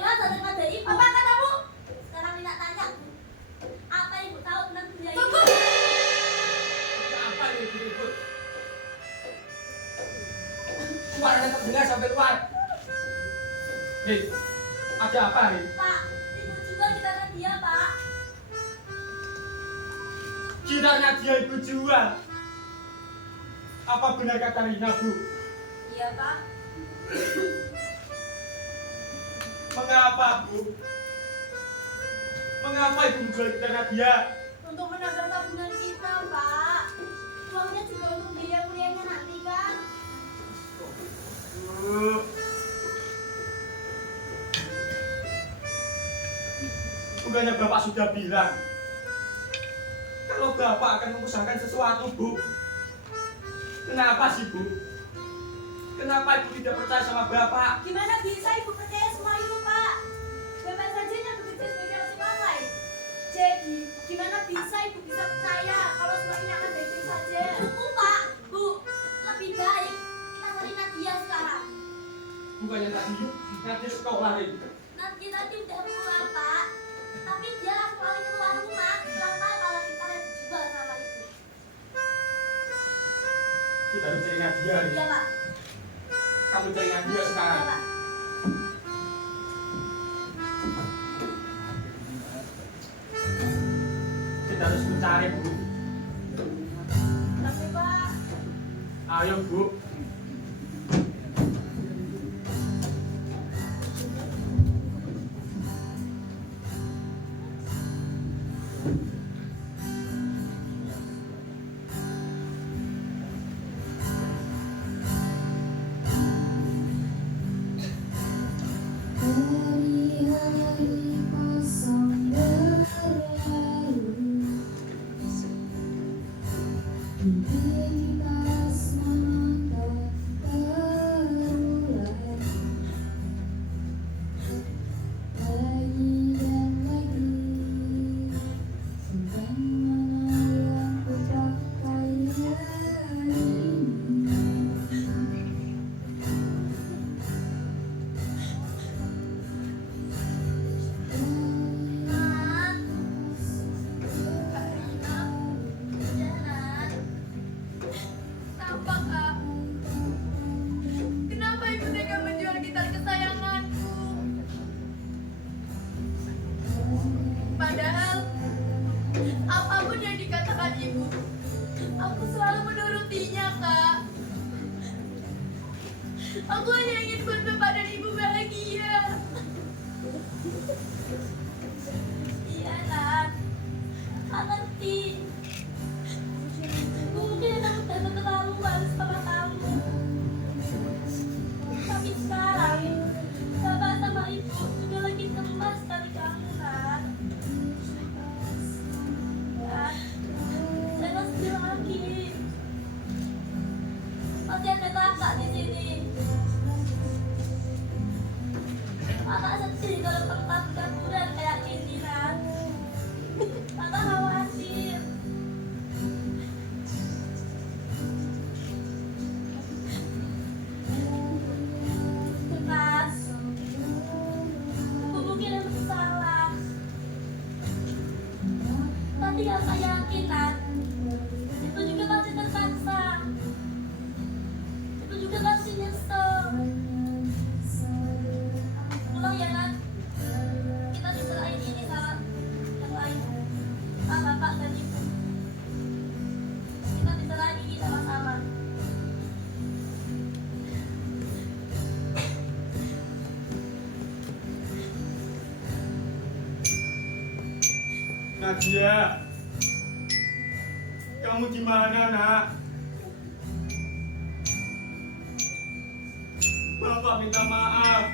jelas ada pada ibu. Apa katamu? Sekarang minta tanya, Bu. Apa ibu tahu tentang dunia ini? Tunggu. Apa yang ikut? Suara anda terdengar sampai luar. Hei, ada apa nih? Pak, ibu juga kita dia, Pak. Kiranya dia ibu jual. Apa benar kata Rina, Bu? Iya, Pak. Mengapa, Bu? Mengapa ibu menjual tanah dia? Untuk menambah tabungan kita, Pak. Uangnya juga untuk biaya kuliahnya nanti kan. Bukannya Bapak sudah bilang kalau Bapak akan mengusahakan sesuatu, Bu? Kenapa sih, Bu? Kenapa Ibu tidak percaya sama Bapak? Gimana bisa ibu percaya semua itu, Pak? Bapak saja yang bekerja sebagai ojek online. Jadi, gimana bisa ibu bisa percaya kalau semua ini akan baik-baik saja? Bu, Pak, Bu, lebih baik kita cari Nadia sekarang. Bukannya tadi nanti sekolah ini. Nadia tadi udah pulang, Pak. Tapi dia langsung lari keluar rumah. Bilang tahu kalau kita lagi dijual sama ibu. Kita harus cari Nadia nih. Iya, Pak. Kamu cari Nadia Iya, sekarang. Pak. Kita harus mencari, Bu. Tapi, Pak, Ayo, Bu. Hari-hari kosong berlalu, rutinitas monoton terulang. Lagi dan lagi, sedang mana yang ku pakai hari ini? Nat, Kak Rina, udah, Nat. kenapa, Kak? Kenapa ibu tega menjual gitar kesayanganku? Padahal, apapun yang dikatakan ibu, aku selalu menurutinya, Kak. Aku hanya ingin buat bapak dan ibu bahagia. Iya, Nat. Nat ngerti. Mungkin aku udah keterlaluan sama kamu. Tapi sekarang, Bapak sama Ibu juga lagi cemas dari kamu, Nat. Nat, jangan sedih lagi. Masih ada kakak di sini. Kakak sedih kalau tempat liburan kayak gini, Nat. Kakak khawatir. Nat, aku mungkin yang salah. Tapi kakak yakin, Nat. Itu juga pasti terpaksa. Itu juga pasti nyesel. Pulang ya, Nat. Kita diserahin ini sama yang lain. Sama Bapak dan Ibu. Kita diserahin ini sama-sama. Nadia, kamu di mana, Nak? Bapak minta maaf.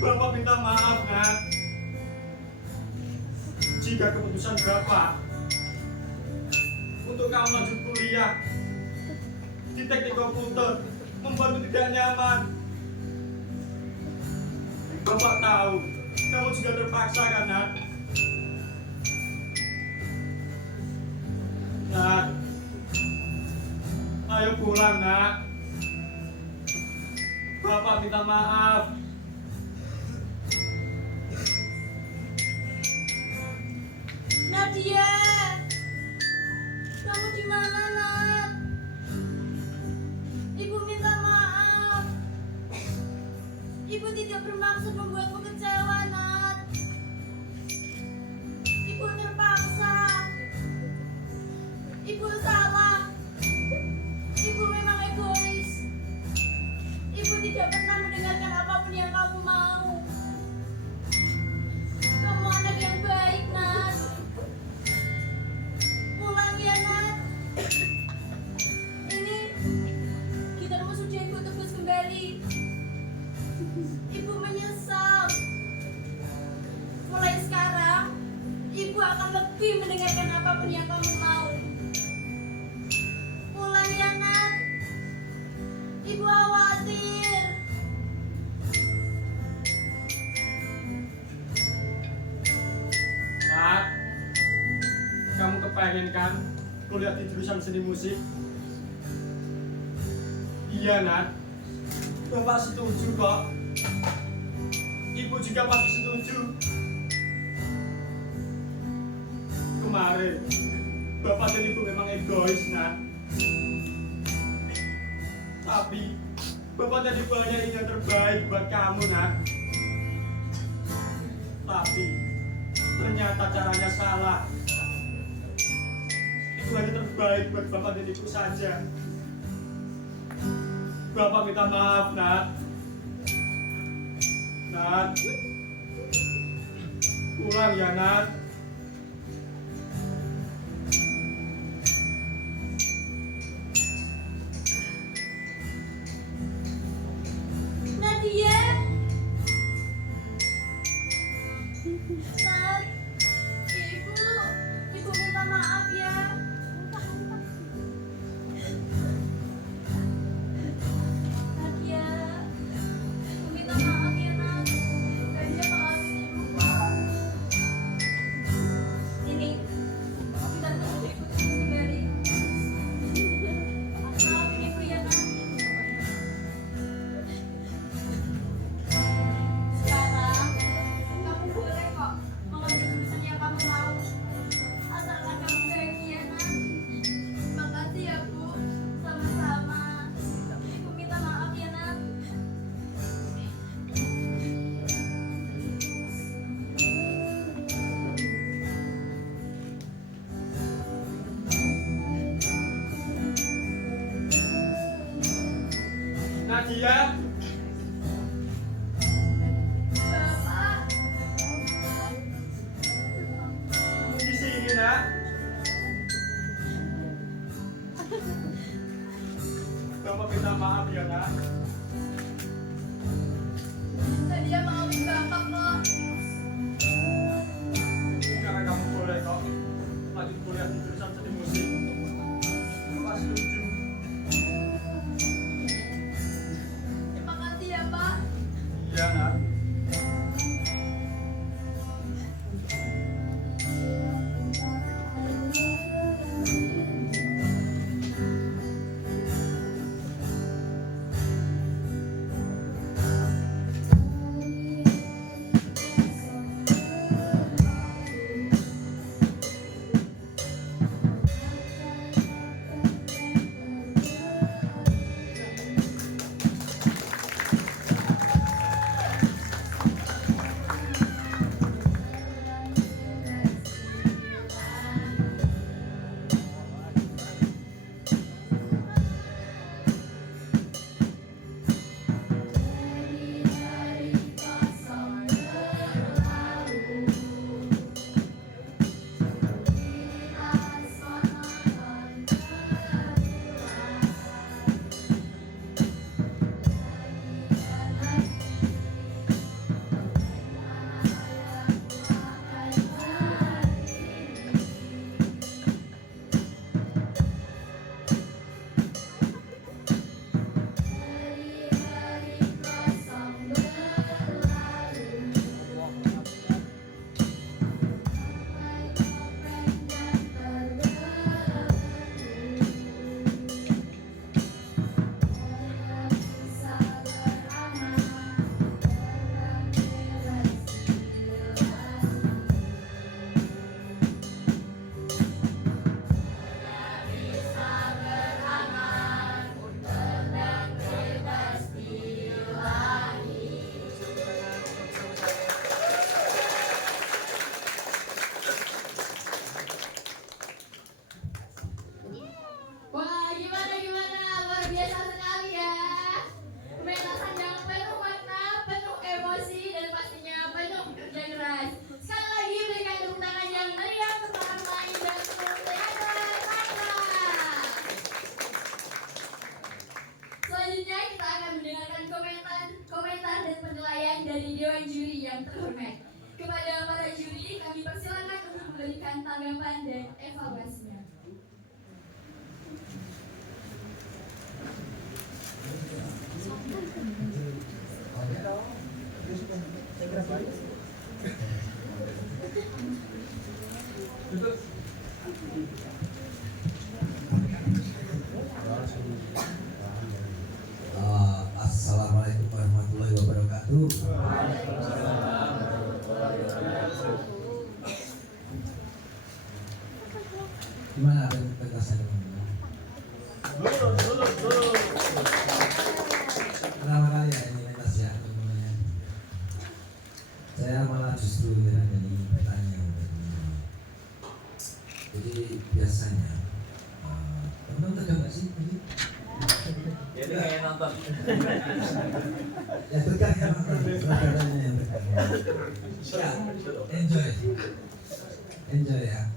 Bapak minta maaf, Nak. Jika keputusan Bapak untuk kamu lanjut kuliah di teknik komputer membuatmu tidak nyaman. Bapak tahu kamu juga terpaksa kan, Nak? Nak, ayo pulang, Nak. Bapak minta maaf. Nadia, kamu di mana, Nat? Ibu minta maaf. Ibu tidak bermaksud membuatmu kecewa, Nat. Ibu terpaksa. Ibu salah. Ibu memang egois. Ibu tidak pernah mendengarkan apapun yang kamu mau. Kamu anak yang baik, Nat. Pulang ya, Nat. Ini gitarmu sudah ibu tebus kembali. Ibu menyesal. Mulai sekarang, ibu akan lebih mendengarkan apapun yang kamu mau. Pulang ya, Nat. Ibu khawatir. Nat, kamu kepengen kan kuliah di jurusan seni musik? Iya, Nat. Bapak setuju kok. Ibu juga pasti setuju. Kemarin, Bapak dan Ibu memang egois, Nat. Tapi, Bapak dan Ibu hanya ingin yang terbaik buat kamu, Nat. Tapi, ternyata caranya salah. Itu hanya terbaik buat Bapak dan Ibu saja. Bapak minta maaf, Nat. Nat. Pulang ya, Nat. Nadia. Nat. Ibu minta maaf ya. Nadia. Ibu minta maaf ya, Nat. Nadia maafin ibu, Pak. Ini gitarmu sudah ibu tebus kembali. Maafin ibu ya, Nat. Sekarang, kamu boleh kok mengambil jurusan yang kamu mau. Asalkan kamu bahagia, Nat. Makasih ya, Bu. Sama-sama. Ibu minta maaf ya, Nat. Nadia. Bapak. Kamu di sini, Nak. Bapak minta maaf ya, Nak. Nadia maafin Bapak kok. Sekarang kamu boleh kok lanjut kuliah di jurusan seni musik. Bapak setuju. Terima kasih ya, Pak. Iya, Nak. Selanjutnya kita akan mendengarkan komentar dan penilaian dari Dewan Juri yang terhormat. Kepada para juri, kami persilakan untuk memberikan tanggapan dan evaluasinya. Assalamualaikum warahmatullahi wabarakatuh. Gimana ada penjelasan teman-teman? Pertama kali ya ini pentas ya teman-temannya. Saya malah justru jadi bertanya. Jadi biasanya teman-teman tegang nggak sih? Ya itu kayak nonton. Ya tegang ya nonton. Saudaranya yang tegang. Ya, enjoy ya.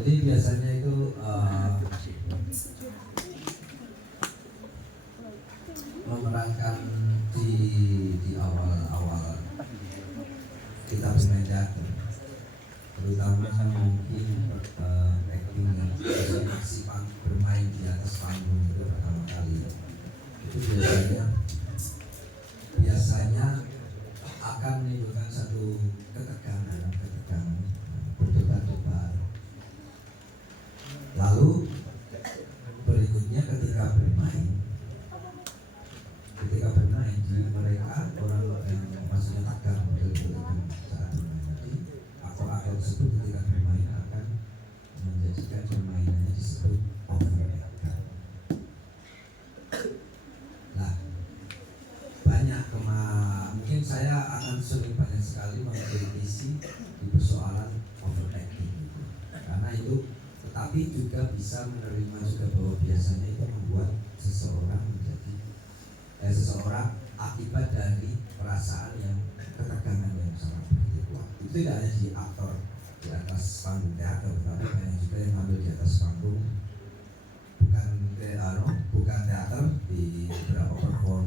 Jadi biasanya itu memerankan di awal kita bermain teater, terutama mungkin acting yang aksi bermain di atas panggung itu pertama kali. Itu biasanya akan menimbulkan satu ketegangan berdebar-debar. Lalu berikutnya ketika bermain di mereka orang yang maksudnya tegang betul-betul saat bermain nanti aktor-aktor tersebut ketika bermain akan menjadikan permainannya disebut overacting. Nah, mungkin saya akan sering banyak sekali mengkritisi di persoalan overacting karena itu, tetapi juga bisa menerima juga bahwa biasanya itu membuat seseorang akibat dari perasaan yang ketegangan yang sangat begitu kuat. Itu tidak hanya di aktor di atas panggung teater, tetapi banyak juga yang ambil di atas panggung bukan teater, di beberapa perform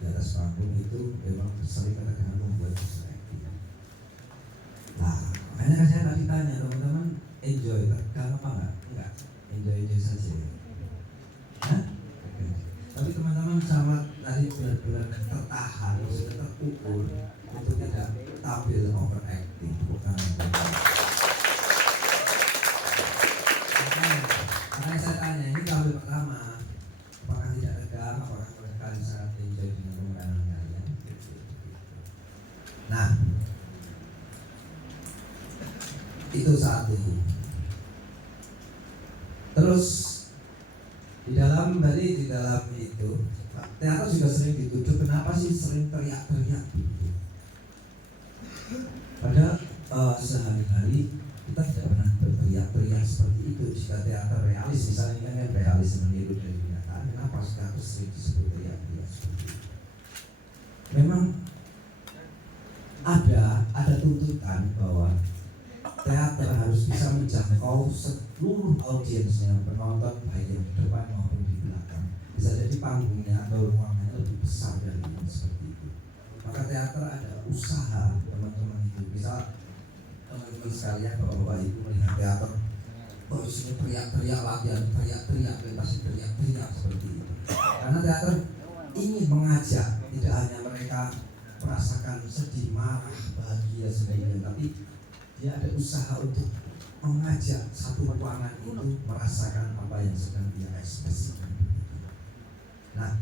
di atas panggung itu memang sering ketegangan membuat overacting. Nah, makanya saya tadi tanya teman-teman, enjoy tegang apa enggak? Enjoy saja. Hah? Tapi teman-teman sama tadi benar-benar tertahan, sudah terukur untuk tidak tampil overacting, bukan. Makanya saya tanya, ini tampil pertama, apakah tidak tegang, apakah kalian sangat enjoy dengan pemeranan kalian? Nah, itu satu. Terus di dalam itu teater juga sering dituduh kenapa sih sering teriak-teriak gitu. Padahal sehari-hari kita tidak pernah berteriak-teriak seperti itu. Jika teater realis misalnya kan realis meniru dari kenyataan, kenapa teater sering disebut teriak-teriak seperti itu? Memang ada tuntutan bahwa teater harus bisa menjangkau seluruh audiensnya, penonton baik yang di depan maupun di belakang. Bisa jadi panggungnya atau ruangannya lebih besar dari yang seperti itu. Maka teater ada usaha teman-teman itu. Bisa teman-teman sekalian, bapak-bapak ibu melihat teater, oh isinya teriak-teriak, latihan teriak-teriak, pasti teriak-teriak seperti itu. Karena teater ingin mengajak tidak hanya mereka merasakan sedih, marah, bahagia sendirian, tapi dia ada usaha untuk mengajak satu ruangan itu merasakan apa yang sedang dia ekspresikan. Nah,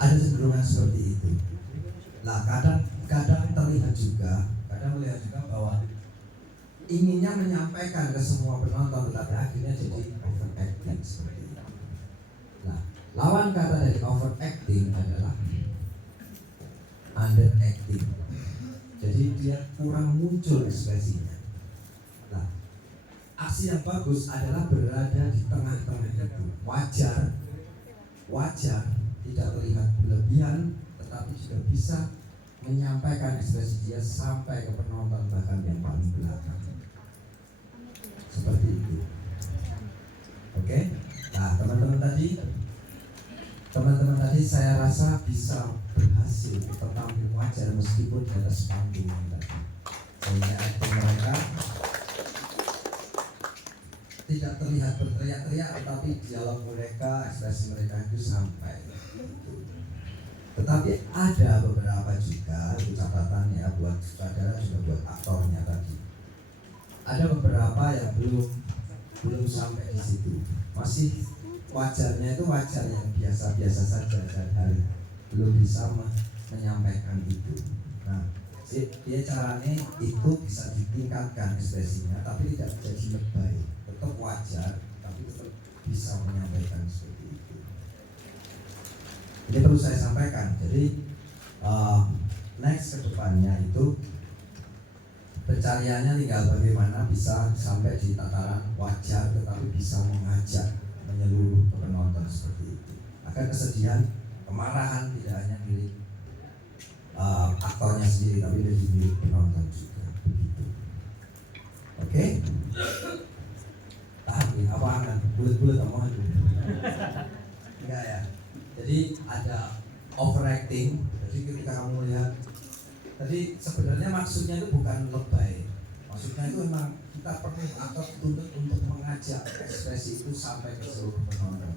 ada cenderungan seperti itu. Nah, kadang melihat juga bahwa inginnya menyampaikan ke semua penonton, tetapi akhirnya jadi overacting seperti itu. Nah, lawan kata dari overacting adalah underacting. Jadi dia kurang muncul ekspresinya. Nah, aksi yang bagus adalah berada di tengah-tengah itu. Wajar, tidak terlihat berlebihan, tetapi juga bisa menyampaikan ekspresi dia sampai ke penonton bahkan yang paling belakang. Seperti itu. Oke? Nah, teman-teman teman-teman tadi saya rasa bisa berhasil tampil wajar meskipun di atas panggung tadi. Sehingga akting mereka tidak terlihat berteriak-teriak, tetapi dialog mereka, ekspresi mereka itu sampai. Tetapi ada beberapa juga itu catatan ya buat saudara juga buat aktornya tadi. Ada beberapa yang belum sampai di situ. Masih wajarnya itu wajar yang biasa-biasa saja sehari-hari, belum bisa menyampaikan itu. Nah, dia caranya itu bisa ditingkatkan ekspresinya, tapi tidak jadi lebay, tetap wajar, tapi tetap bisa menyampaikan seperti itu. Ini perlu saya sampaikan. Jadi next ke depannya itu pencariannya tinggal bagaimana bisa sampai di tataran wajar, tetapi bisa mengajak menyeluruh ke penonton seperti itu. Agar kesedihan, kemarahan tidak hanya milik aktornya sendiri, tapi dari milik penonton juga. Begitu. Oke? Tahan ya, apa akan bulat-bulat omongan dulu? Enggak ya. Jadi ada overacting. Jadi ketika kamu lihat, tadi sebenarnya maksudnya itu bukan lebay. Maksudnya itu memang kita perlu atau tuntut untuk mengajak ekspresi itu sampai ke seluruh penonton.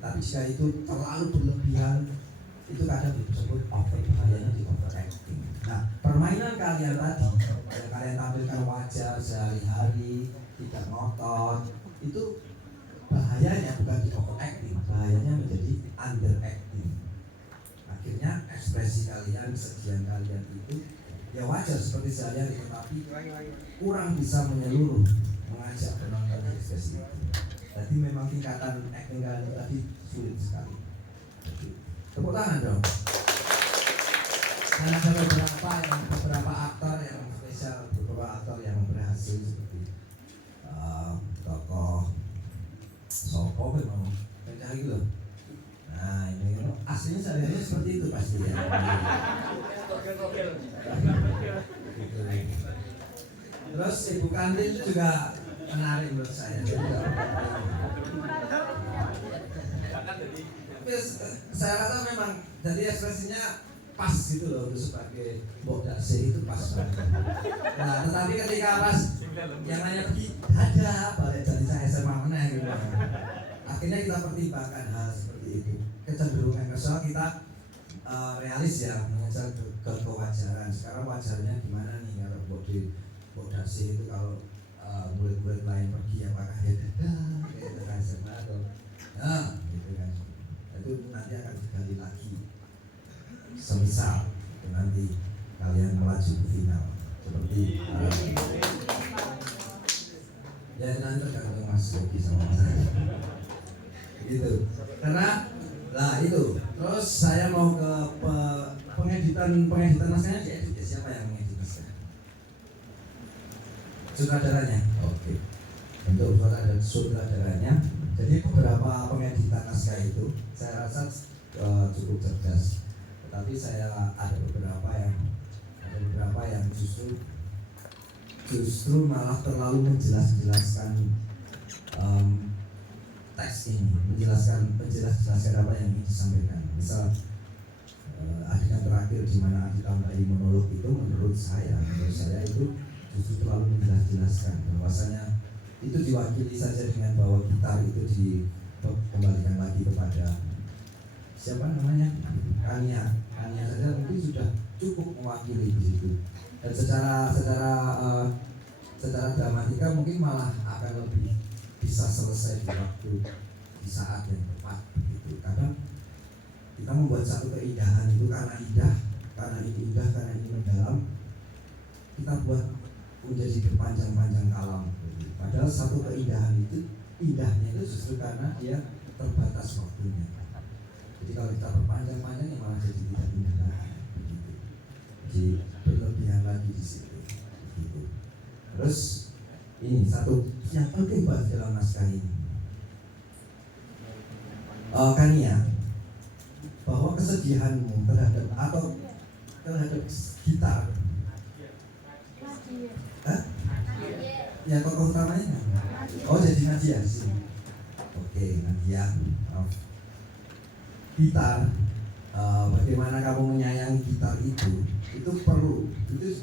Tapi jika itu terlalu berlebihan, itu kadang disebut bahayanya di overacting. Nah, permainan kalian tadi yang kalian tampilkan wajar sehari-hari, tidak ngotot, itu bahayanya bukan di overacting, bahayanya menjadi underacting. Akhirnya ekspresi kalian, kesedihan kalian itu ya wajar seperti sehari-hari, tetapi kurang bisa menyeluruh mengajak penonton ekspresi itu. Jadi memang tingkatan acting kalian tadi sulit sekali. Tepuk tangan dong. Dan ada beberapa aktor yang spesial, beberapa aktor yang berhasil seperti tokoh Sopo memang mencari gitu. Nah ini aslinya sehari-hari seperti itu pasti ya. Terus Ibu Kantin juga menarik menurut saya. Saya rasa memang jadi ekspresinya pas gitu loh untuk sebagai Mbok Daksih itu pas banget. Nah, tetapi ketika pas yang nanya pergi ada balik jadi saya SMA mana gitu. Akhirnya kita pertimbangkan hal seperti itu. Kecenderungan kesal kita realis ya, mengejar ke kewajaran. Sekarang wajarnya gimana nih kalau Mbok Daksih itu kalau murid-murid lain pergi apakah dia dadah kayak SMA atau gitu kan. Itu nanti akan digali lagi. Semisal nanti kalian melaju ke final seperti ya nanti tergantung Mas Yogi sama saya gitu. Karena lah itu terus saya mau ke pengeditan naskahnya diedit. Siapa yang mengedit naskah? Sutradaranya. Oke. Untuk sutradaranya. Jadi beberapa pengeditan naskah itu saya rasa cukup cerdas. Tetapi saya ada beberapa yang justru malah terlalu menjelaskan teks ini, menjelaskan apa yang ingin disampaikan. Misal adegan terakhir di mana ditambahi monolog itu menurut saya itu justru terlalu menjelaskan bahwasanya itu diwakili saja dengan bahwa gitar itu dikembalikan lagi kepada siapa namanya Kania saja mungkin sudah cukup mewakili di situ. Dan secara dramatika mungkin malah akan lebih bisa selesai di waktu di saat yang tepat gitu. Kadang kita membuat satu keindahan itu karena ini mendalam, kita buat menjadi berpanjang-panjang kalam. Padahal satu keindahan itu indahnya itu justru karena dia terbatas waktunya. Jadi kalau kita berpanjang-panjang ya malah jadi tidak indah lagi. Jadi berlebihan lagi di situ. Begitu. Terus ini satu yang penting banget dalam naskah ini. Kania, bahwa kesedihanmu terhadap gitar. Hah? Ya tokoh utamanya. Oh jadi Nadia sih. Oke. Oke, Nadia, gitar, bagaimana kamu menyayangi gitar itu perlu, itu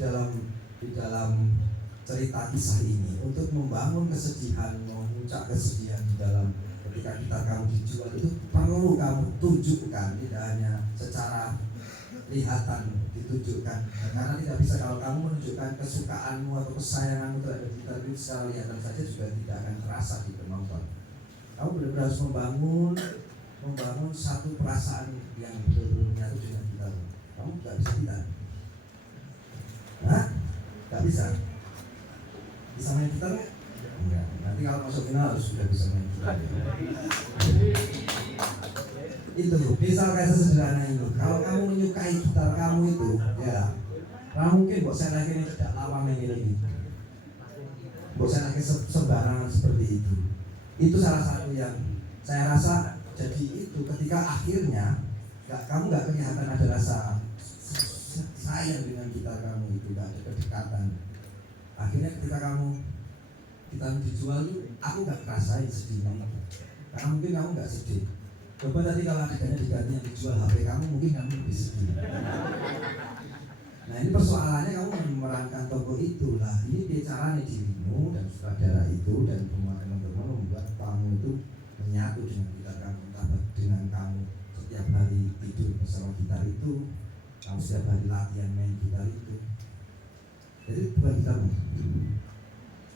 di dalam cerita kisah ini untuk membangun kesedihan, memuncak kesedihan di dalam ketika gitar kamu dijual itu perlu kamu tunjukkan, tidak hanya secara lihatan ditunjukkan, karena tidak bisa kalau kamu menunjukkan kesukaanmu atau kesayanganmu terhadap gitar itu secara lihatan saja juga tidak akan terasa di penonton. Kamu benar-benar harus membangun satu perasaan yang betul-betul menyatu dengan gitar. Kamu nggak bisa gitar? Hah? Nggak bisa? Bisa main gitar nggak? Enggak. Nanti kalau masuk final harus sudah bisa main gitar. Itu misal kayak sesederhana ini. Kalau kamu menyukai gitar kamu itu, ya, mungkin buat saya lagi ini tidak lawang yang ini. Buat saya lagi sembarangan seperti itu. Itu salah satu yang saya rasa jadi itu ketika akhirnya kamu nggak kelihatan ada rasa sayang dengan gitar kamu itu, nggak ada kedekatan. Akhirnya ketika kita dijual itu, aku nggak ngerasain sedihnya itu, karena mungkin kamu nggak sedih. Coba tadi kalau adegannya diganti yang dijual HP kamu, mungkin kamu lebih sedih. Nah ini persoalannya kamu memerankan tokoh itu lah. Ini bicaranya dirimu dan sutradara itu dan teman-teman membuat kamu itu menyatu dengan gitar kamu, entah dengan kamu setiap hari tidur bersama gitar itu, kamu setiap hari latihan main gitar itu. Jadi bukan gitarmu.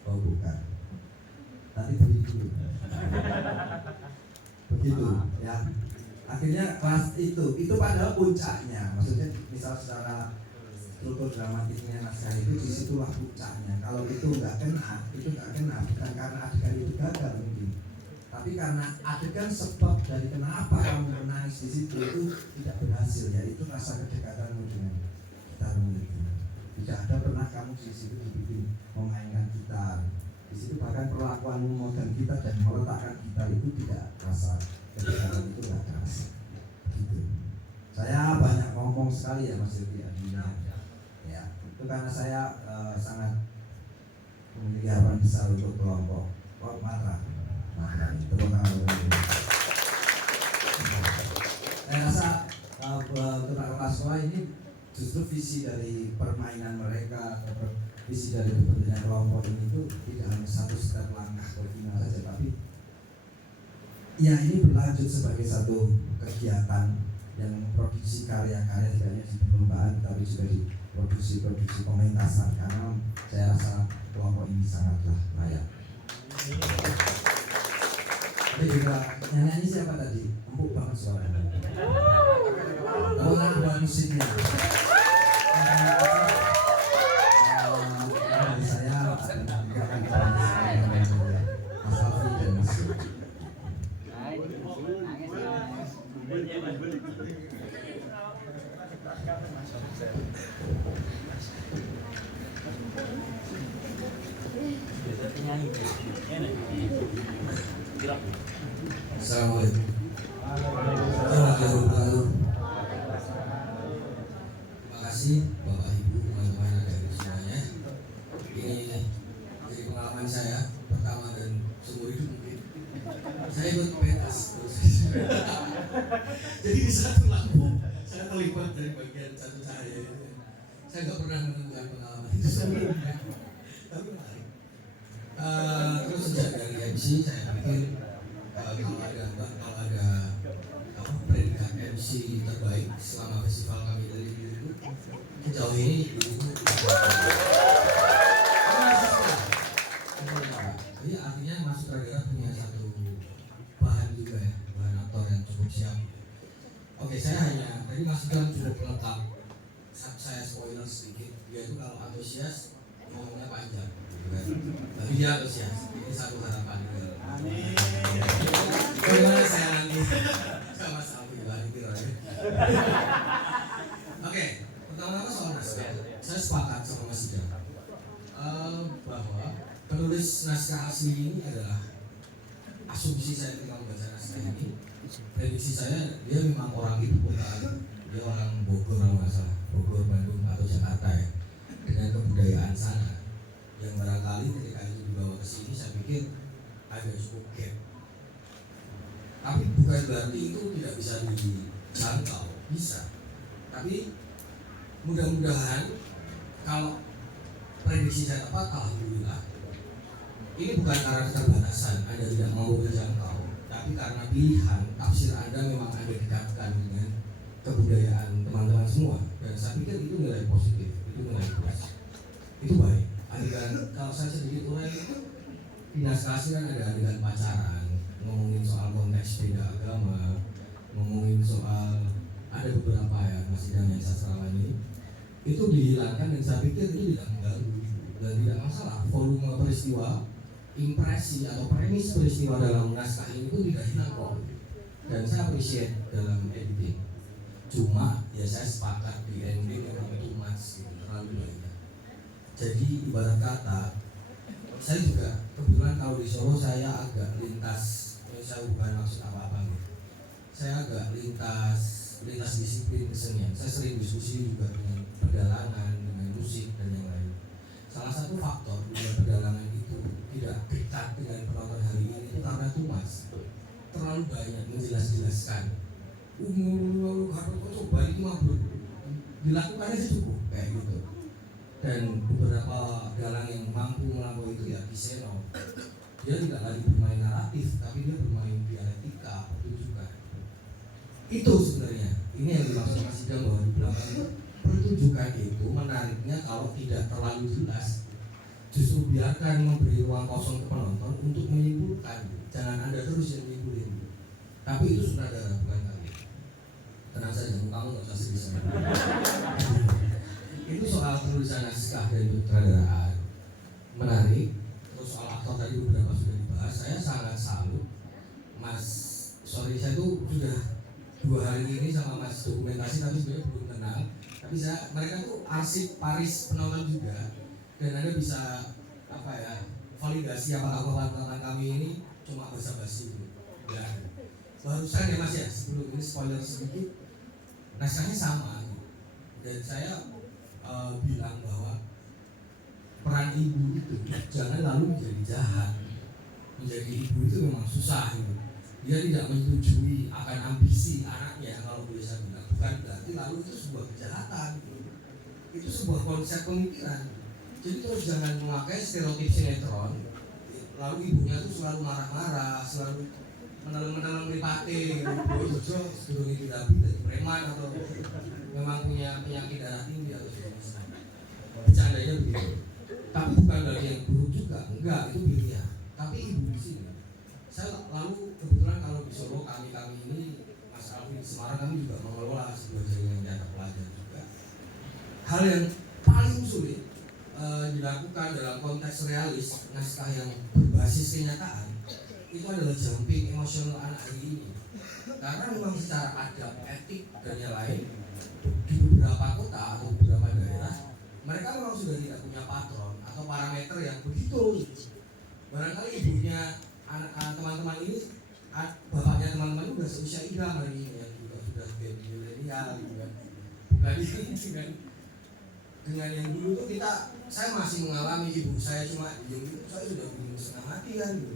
Oh bukan. Nanti beli dulu. Begitu ya. Akhirnya kelas itu padahal puncaknya. Maksudnya misal secara struktur dramatiknya naskah itu disitulah puncaknya. Kalau itu nggak kena bukan karena adegan itu gagal mungkin, tapi karena adegan sebab dari kenapa kamu menangis di situ itu tidak berhasil, yaitu rasa kedekatanmu dengan gitarmu itu. Tidak ada pernah kamu di situ dibikin memainkan gitar. Di situ bahkan perlakuanmu memegang gitar dan meletakkan gitar itu tidak rasa kedekatan itu nggak terasa. Gitu. Saya banyak ngomong sekali ya Mas Yogi ya, itu karena saya sangat memiliki harapan besar untuk kelompok Matra terutama saya rasa untuk anak sekolah ini justru visi dari permainan mereka atau visi dari kepentingan kelompok ini itu tidak hanya satu step langkah ke final saja, tapi ya ini berlanjut sebagai satu kegiatan yang memproduksi karya-karya tidak hanya di perlombaan tapi juga di produksi pementasan, karena saya rasa kelompok ini sangatlah layak. Tapi juga nyanyi siapa tadi? Empuk banget suaranya. Orang buat musiknya. Saya juga akan Mas Alfi dan Mas Yogi. Assalamualaikum warahmatullahi wabarakatuh. Terima kasih Bapak Ibu, teman-teman dari semuanya. Ini jadi pengalaman saya pertama dan seumur hidup mungkin. Saya ikut pentas terus. Jadi di satu lampu saya terlibat dari bagian satu cahaya. Saya nggak pernah menemukan pengalaman itu sebelumnya. Tapi menarik. Terus sejak dari MC saya pikir kalau ada predikat MC terbaik selama festival kami dari dulu sejauh ini itu jadi artinya Mas Sutradara punya satu bahan juga ya, bahan aktor yang cukup siap. Oke, saya hanya tadi Mas Sutradara cukup lengkap. Saya spoiler sedikit, dia itu kalau antusias ngomongnya panjang gitu kan. Tapi dia antusias, ini satu harapan. Bagaimana saya nanti sama Alfi balik ya. Oke, pertama-tama soal naskah. Saya sepakat sama Mas Ida bahwa penulis naskah asli ini adalah asumsi saya ketika membaca naskah ini. Prediksi saya dia memang orang ibu kota, dia orang Bogor kalau nggak salah, Bogor, Bandung atau Jakarta ya, dengan kebudayaan sana yang barangkali ketika itu dibawa ke sini saya pikir ada cukup gap bukan berarti itu tidak bisa dijangkau, bisa. Tapi mudah-mudahan kalau prediksi saya tepat, alhamdulillah. Ini bukan karena keterbatasan Anda tidak mau berjangkau, tapi karena pilihan tafsir Anda memang Anda dekatkan dengan kebudayaan teman-teman semua. Dan saya pikir itu nilai positif, itu nilai plus, itu baik. Adegan kalau saya sedikit urai, di naskah asli kan ada adegan pacaran, ngomongin soal konteks beda agama, ngomongin soal ada beberapa ya masih yang sastrawan ini itu dihilangkan, dan saya pikir itu tidak mengganggu dan tidak masalah. Volume peristiwa, impresi atau premis peristiwa dalam naskah ini itu tidak hilang kok, dan saya appreciate dalam editing. Cuma ya saya sepakat di ending memang too much gitu, terlalu banyak. Jadi ibarat kata, saya juga kebetulan kalau di Solo saya agak lintas, saya bukan maksud apa-apa gitu. Saya agak lintas disiplin kesenian. Saya sering diskusi juga dengan pedalangan, dengan musik dan yang lain. Salah satu faktor bila pedalangan itu tidak dekat dengan penonton hari ini itu karena too much, terlalu banyak menjelaskan. Umur harus coba itu mah dilakukan aja cukup kayak gitu. Dan beberapa dalang yang mampu melakukan itu ya Kiseno, dia tidak lagi bermain naratif tapi dia bermain dialektika, pertunjukan. Itu sebenarnya ini yang dimaksud Mas Idam, bahwa di belakang pertunjukan itu menariknya kalau tidak terlalu jelas, justru biarkan memberi ruang kosong ke penonton untuk menyimpulkan. Jangan Anda terus yang menyimpulin, tapi itu sutradara bukan kami. Tenang saja, kamu nggak usah sedih sama itu soal penulisan naskah dan sutradaraan menarik. Terus soal aktor tadi beberapa sudah dibahas. Saya sangat salut Mas, sorry saya tuh sudah 2 hari ini sama Mas dokumentasi tapi sebenarnya belum kenal. Tapi mereka tuh arsip Paris penonton juga, dan Anda bisa apa ya, validasi apakah pengalaman kami ini cuma basa-basi gitu. Ya. Barusan ya Mas ya, sebelum ini spoiler sedikit, naskahnya sama gitu. Dan saya bilang bahwa peran ibu itu jangan lalu menjadi jahat. Menjadi ibu itu memang susah gitu. Dia tidak menyetujui akan ambisi anaknya, kalau boleh saya bilang, bukan berarti lalu itu sebuah kejahatan gitu. Itu sebuah konsep pemikiran. Jadi terus jangan memakai stereotip sinetron, lalu ibunya tuh selalu marah-marah, selalu menelan meripati, bojo sebelum itu dari preman atau memang punya penyakit darah tinggi atau sebagainya. Bercandanya begitu. Tapi bukan dari yang buruk juga, enggak, itu pilihan. Tapi ibu di sini, saya lalu kebetulan kalau di Solo kami ini, Mas Alvin di Semarang, kami juga mengelola sebuah jaringan teater pelajar juga. Hal yang paling sulit dilakukan dalam konteks realis naskah yang berbasis kenyataan itu adalah jumping emosional anak hari ini. Karena memang secara adab, etik dan yang lain di beberapa kota atau beberapa daerah mereka memang sudah tidak punya patron atau parameter yang begitu. Barangkali ibunya teman-teman ini, bapaknya teman-teman ini sudah seusia Idam hari ini, yang juga sudah baby milenial gitu kan. Bukan ini kan. Dengan yang dulu tuh saya masih mengalami, ibu saya cuma diem gitu, saya sudah bingung setengah mati kan gitu.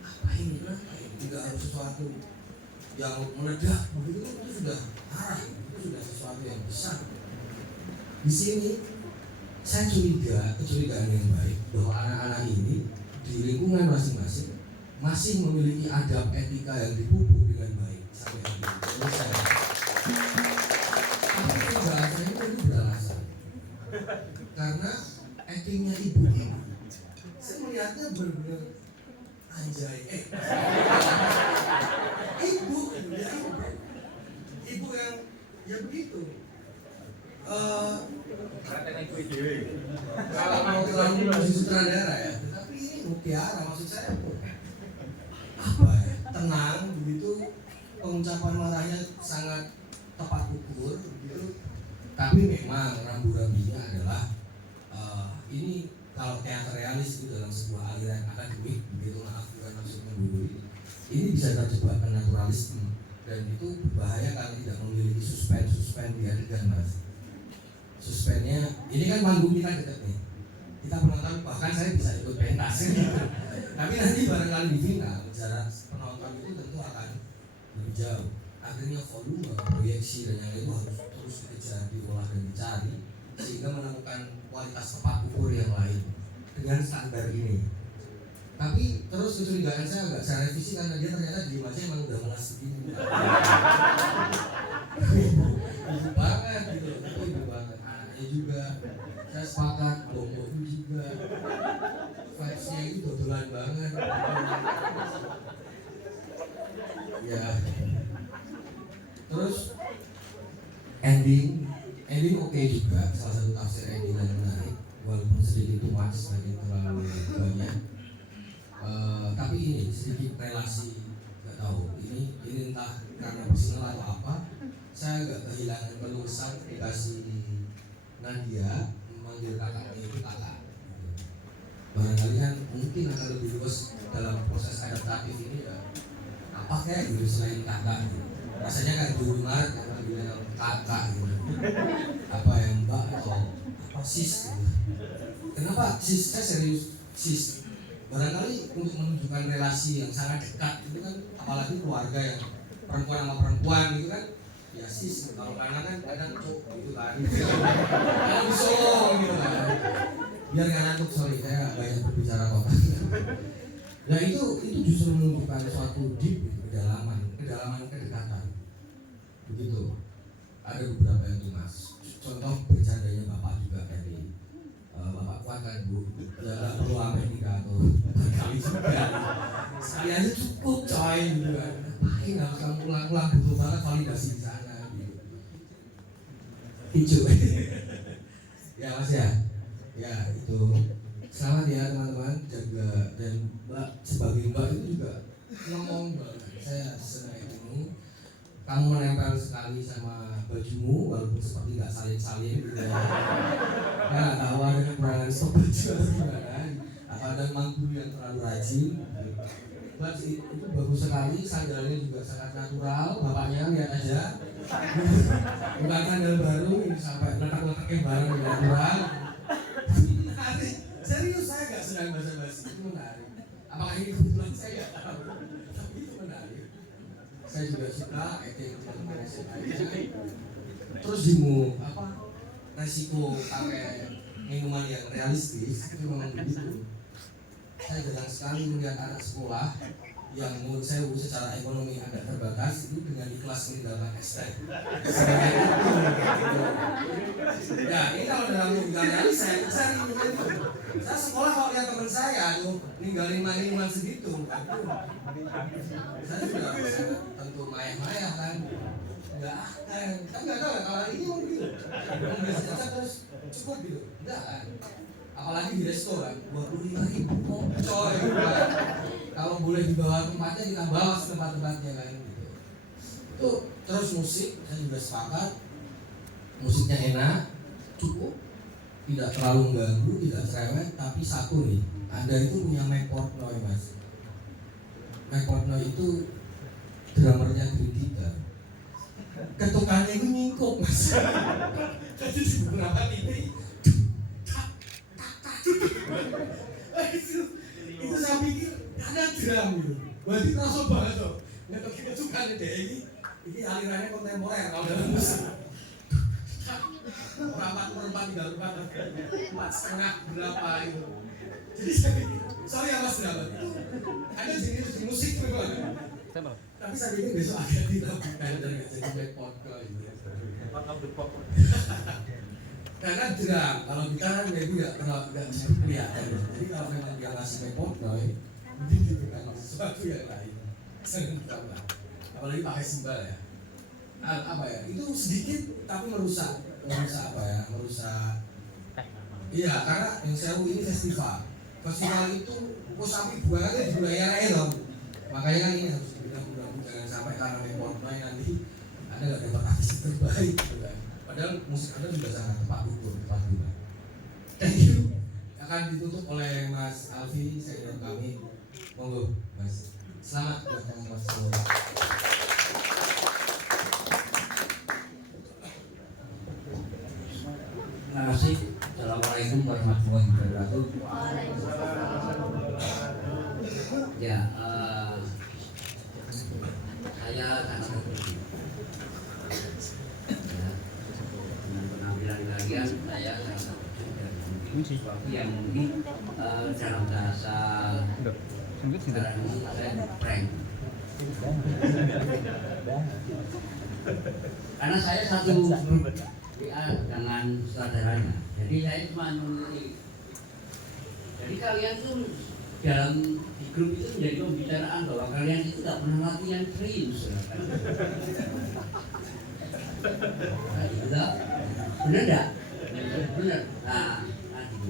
Apa ini kenapa ini? Tidak harus sesuatu yang meledak begitu, itu sudah marah, itu sudah sesuatu yang besar. Di sini saya kecurigaan yang baik bahwa anak-anak ini di lingkungan masing-masing masih memiliki adab etika yang dipupuk dengan baik sampai hari ini. Tapi pembahasan itu beralasan karena actingnya ibu ini, saya melihatnya benar-benar anjay. Ibu yang ya begitu. Kalau mau terlalu masih sutradara ya, tetapi ini mutiara, maksud saya apa ya, tenang begitu, pengucapan marahnya sangat tepat ukur begitu. Tapi memang rambu-rambunya adalah ini kalau teater realis itu dalam sebuah aliran akademik begitu, maaf bukan maksud menggurui, ini bisa terjebak ke naturalisme dan itu berbahaya karena tidak memiliki suspense di adegan Mas. Suspennya, ini kan panggung kita dekat nih, kita penonton bahkan saya bisa ikut pentas gitu. Tapi nanti barangkali di final jarak penonton itu tentu akan lebih lebih jauh. Akhirnya volume, proyeksi dan yang lain itu harus terus dikejar, diolah dan dicari sehingga menemukan kualitas tepat ukur yang lain dengan standar ini. Tapi terus kecurigaan saya agak saya revisi karena dia ternyata di aja emang udah malas begini. Ibu banget gitu, ibu banget. Anaknya juga, saya sepakat, bongkoknya juga. Vibes-nya itu dodolan banget. Ya. Terus ending oke juga, salah satu tafsir ending yang menarik, walaupun sedikit too much, terlalu banyak. Tapi ini sedikit relasi, nggak tahu ini entah karena personal atau apa, saya agak kehilangan keluasan dikasih Nadia memanggil kakaknya itu kakak. Barangkali kan mungkin akan lebih luas dalam proses adaptatif ini ya, apa kayak gitu selain kakak gitu. Rasanya kan di rumah kan bilang kakak gitu, apa yang mbak atau apa sis gitu. Kenapa sis? Saya serius sis. Barangkali untuk menunjukkan relasi yang sangat dekat itu kan, apalagi keluarga yang perempuan sama perempuan gitu kan, ya sis. Kalau kanan kan kadang cuk gitu kan, kadang disolong gitu kan. Biar nggak ngantuk, sorry saya banyak berbicara kok. Nah itu justru menunjukkan suatu deep kedalaman kedekatan. Begitu. Ada beberapa yang tumas. Contoh bercandanya bapak juga tadi. Bapak kuat kan bu, ya perlu sampai nikah atau berkali juga. Sekali aja cukup coy gitu kan. Ngapain harus kamu ulang-ulang, butuh banget validasi di sana gitu. Hijau. Ya mas ya. Ya itu. Selamat ya teman-teman, jaga dan mbak sebagai mbak itu juga ngomong banget. Saya senang itu. Kamu menempel sekali sama bajumu walaupun seperti nggak salin-salin gitu ya. Ya nggak tahu ada kekurangan stok baju atau gimana, atau ada mangku yang terlalu rajin. But itu bagus sekali, sandalnya juga sangat natural. Bapaknya lihat aja, bukan sandal baru ini sampai letak-letaknya bareng natural. Menarik, serius saya nggak sedang basa-basi, itu menarik. Apakah ini kebetulan saya nggak tahu, tapi itu menarik. Saya juga suka acting teman-teman SMA. Terus resiko pakai minuman yang realistis itu memang begitu. Saya jarang sekali melihat anak sekolah yang menurut saya secara ekonomi agak terbatas itu dengan ikhlas meninggalkan STEM. Ya ini kalau dalam logika realis saya cari itu. Saya sekolah kalau lihat teman saya tuh ninggalin minuman segitu, saya sudah tentu mayah-mayah kan. Nggak tahu ya kalau ini mau gitu. Biasa terus cukup gitu, enggak kan? Apalagi di restoran 25.000 kok coy kan? Kalau boleh dibawa tempatnya kita bawa ke tempat-tempatnya kan gitu. Itu terus musik saya juga sepakat, musiknya enak, cukup, tidak terlalu mengganggu, tidak cerewet. Tapi satu nih, Anda itu punya Mike Portnoy mas. Mike Portnoy itu drummernya Green Guitar. Ketukannya itu nyingkup mas. Jadi di beberapa titik itu saya pikir ada drum gitu. Berarti terasa banget tuh. Ngetok ketukannya deh ini alirannya kontemporer kalau dalam musik. Perempat 4,5 berapa itu. Jadi saya pikir, sorry ya mas berapa itu ada jenis musik memang. Tapi saya pikir besok agak dilakukan dan nggak jadi backport gitu. Karena drum, kalau kita kan maybe nggak bisa kelihatan. Jadi kalau memang dia ngasih backport mungkin gitu kan sesuatu yang lain. Apalagi pakai simbal ya. Apa ya? Itu sedikit tapi merusak apa ya? Merusak. Iya, karena yang sewu ini festival. Festival itu sapi buangannya di wilayah dong. Makanya kan ini harus dibilang jangan sampai karena report main nanti Anda nggak dapat artis terbaik gitu kan. Padahal musik Anda juga sangat tepat ukur, tepat juga. Thank you. Akan ditutup oleh Mas Alfi, senior kami. Monggo, Mas. Selamat buat Mas semua. Terima kasih. Assalamualaikum warahmatullahi wabarakatuh. Ya, saya sangat setuju. Ya, dengan penampilan kalian saya sangat setuju dan mungkin sesuatu yang mungkin dalam bahasa sekarang ini saya prank. Karena saya satu WA dengan saudaranya, jadi saya cuma menulis. Jadi kalian tuh dalam di grup itu menjadi pembicaraan bahwa kalian itu tidak pernah latihan serius. Nah, gitu. Bener enggak? Bener. Nah, gitu.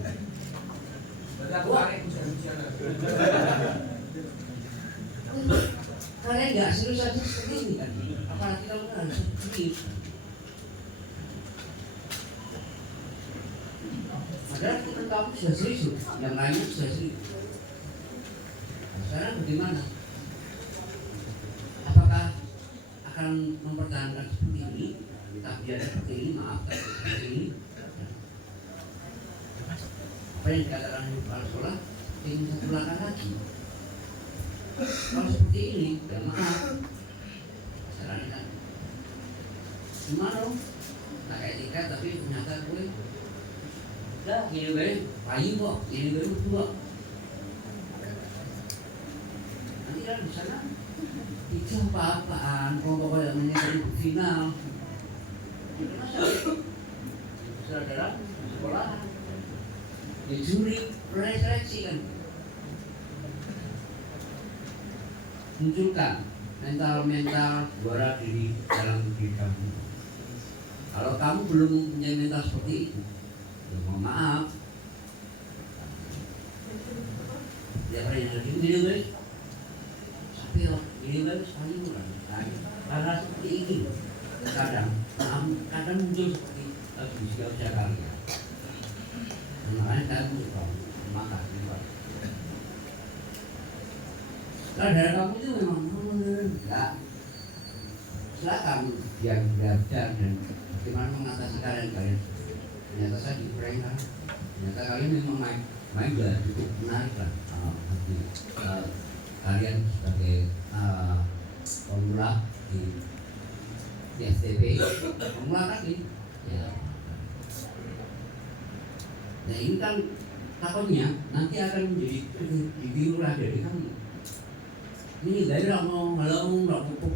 Kalian nggak serius aja seperti ini kan? Apalagi kamu harus serius. Padahal teman kamu sudah serius, yang lainnya sudah serius. Nah, sekarang bagaimana? Apakah akan mempertahankan seperti ini? Tak biar seperti ini, maaf, tak seperti ini. Apa yang dikatakan di kepala sekolah ingin satu langkah lagi. Kalau seperti ini, ya maaf. Caranya kan gimana dong? Tak kayak tiket tapi ternyata gue udah gini gue payu kok, gini gue berdua. Nanti kan di sana itu apa-apaan, pokoknya yang menjadi final. Saudara sekolah dicuri seleksi kan, munculkan mental juara diri dalam diri kamu. Kalau kamu belum punya mental seperti itu, ya mohon maaf. Ya pernah yang lagi ini guys, tapi ini guys paling murah. Karena seperti ini kadang muncul seperti usia kalian. Makanya saya mau makan Pak. Kalau dari kamu itu memang enggak. Silakan yang belajar dan bagaimana mengatasi kalian. Ternyata saya di prank kan. Ternyata kalian memang main juga cukup menarik lah. Kalian sebagai pemula di STP pemula kan ini. Ya. Nah ini kan takutnya nanti akan menjadi ditiru lah dari kamu. Ini daerah mau halau nggak pupuk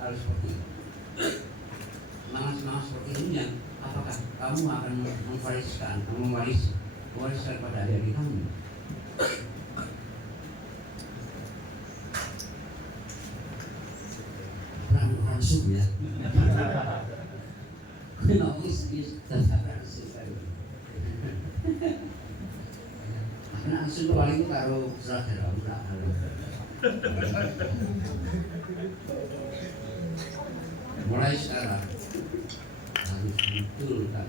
harus seperti itu. Semangat seperti ini yang apakah kamu akan mewariskan pada adik kamu? Langsung ya. Kenapa sih karena langsung paling itu karo saudara udah halo. Mulai sekarang harus betul kan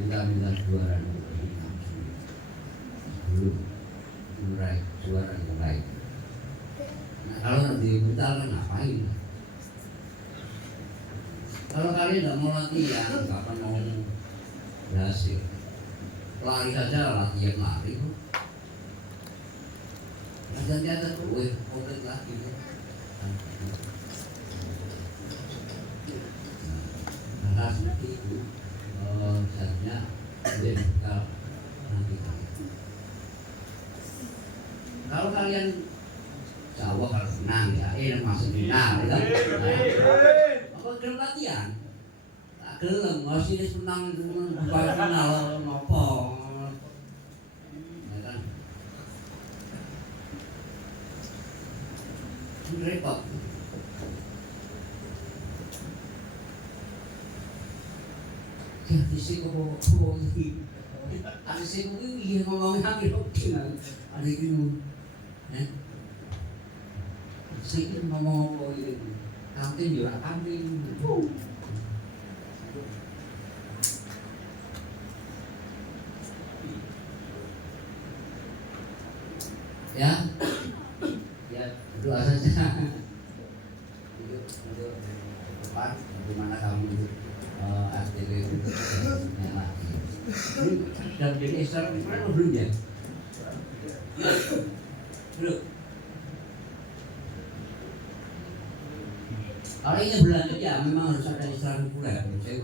minta juara sebelum meraih juara yang lain. Nah kalau nanti mental kan ngapain? Kalau kalian tidak mau latihan, kapan mau berhasil? Lari saja latihan lari kok. Nanti ada tuh, komplit lagi tuh. Nah, seperti itu, seharusnya menjadi bekal nanti kalian. Kalau kalian Jawa kalau menang ya, masuk final, ya. Apa gelem latihan? Tak gelem, harus ini menang final apa? Ya kan? Repot. Jadi sih kok ini, ada sih ini ngomongin apa dengan ada itu, sih ngomong ini, kantin juga kantin. Ya, ya berdoa saja untuk depan bagaimana kamu STP yang lagi. Ini sudah menjadi eksternal atau belum ya? Belum. Kalau ini berlanjut ya memang harus ada istilah reguler menurut saya.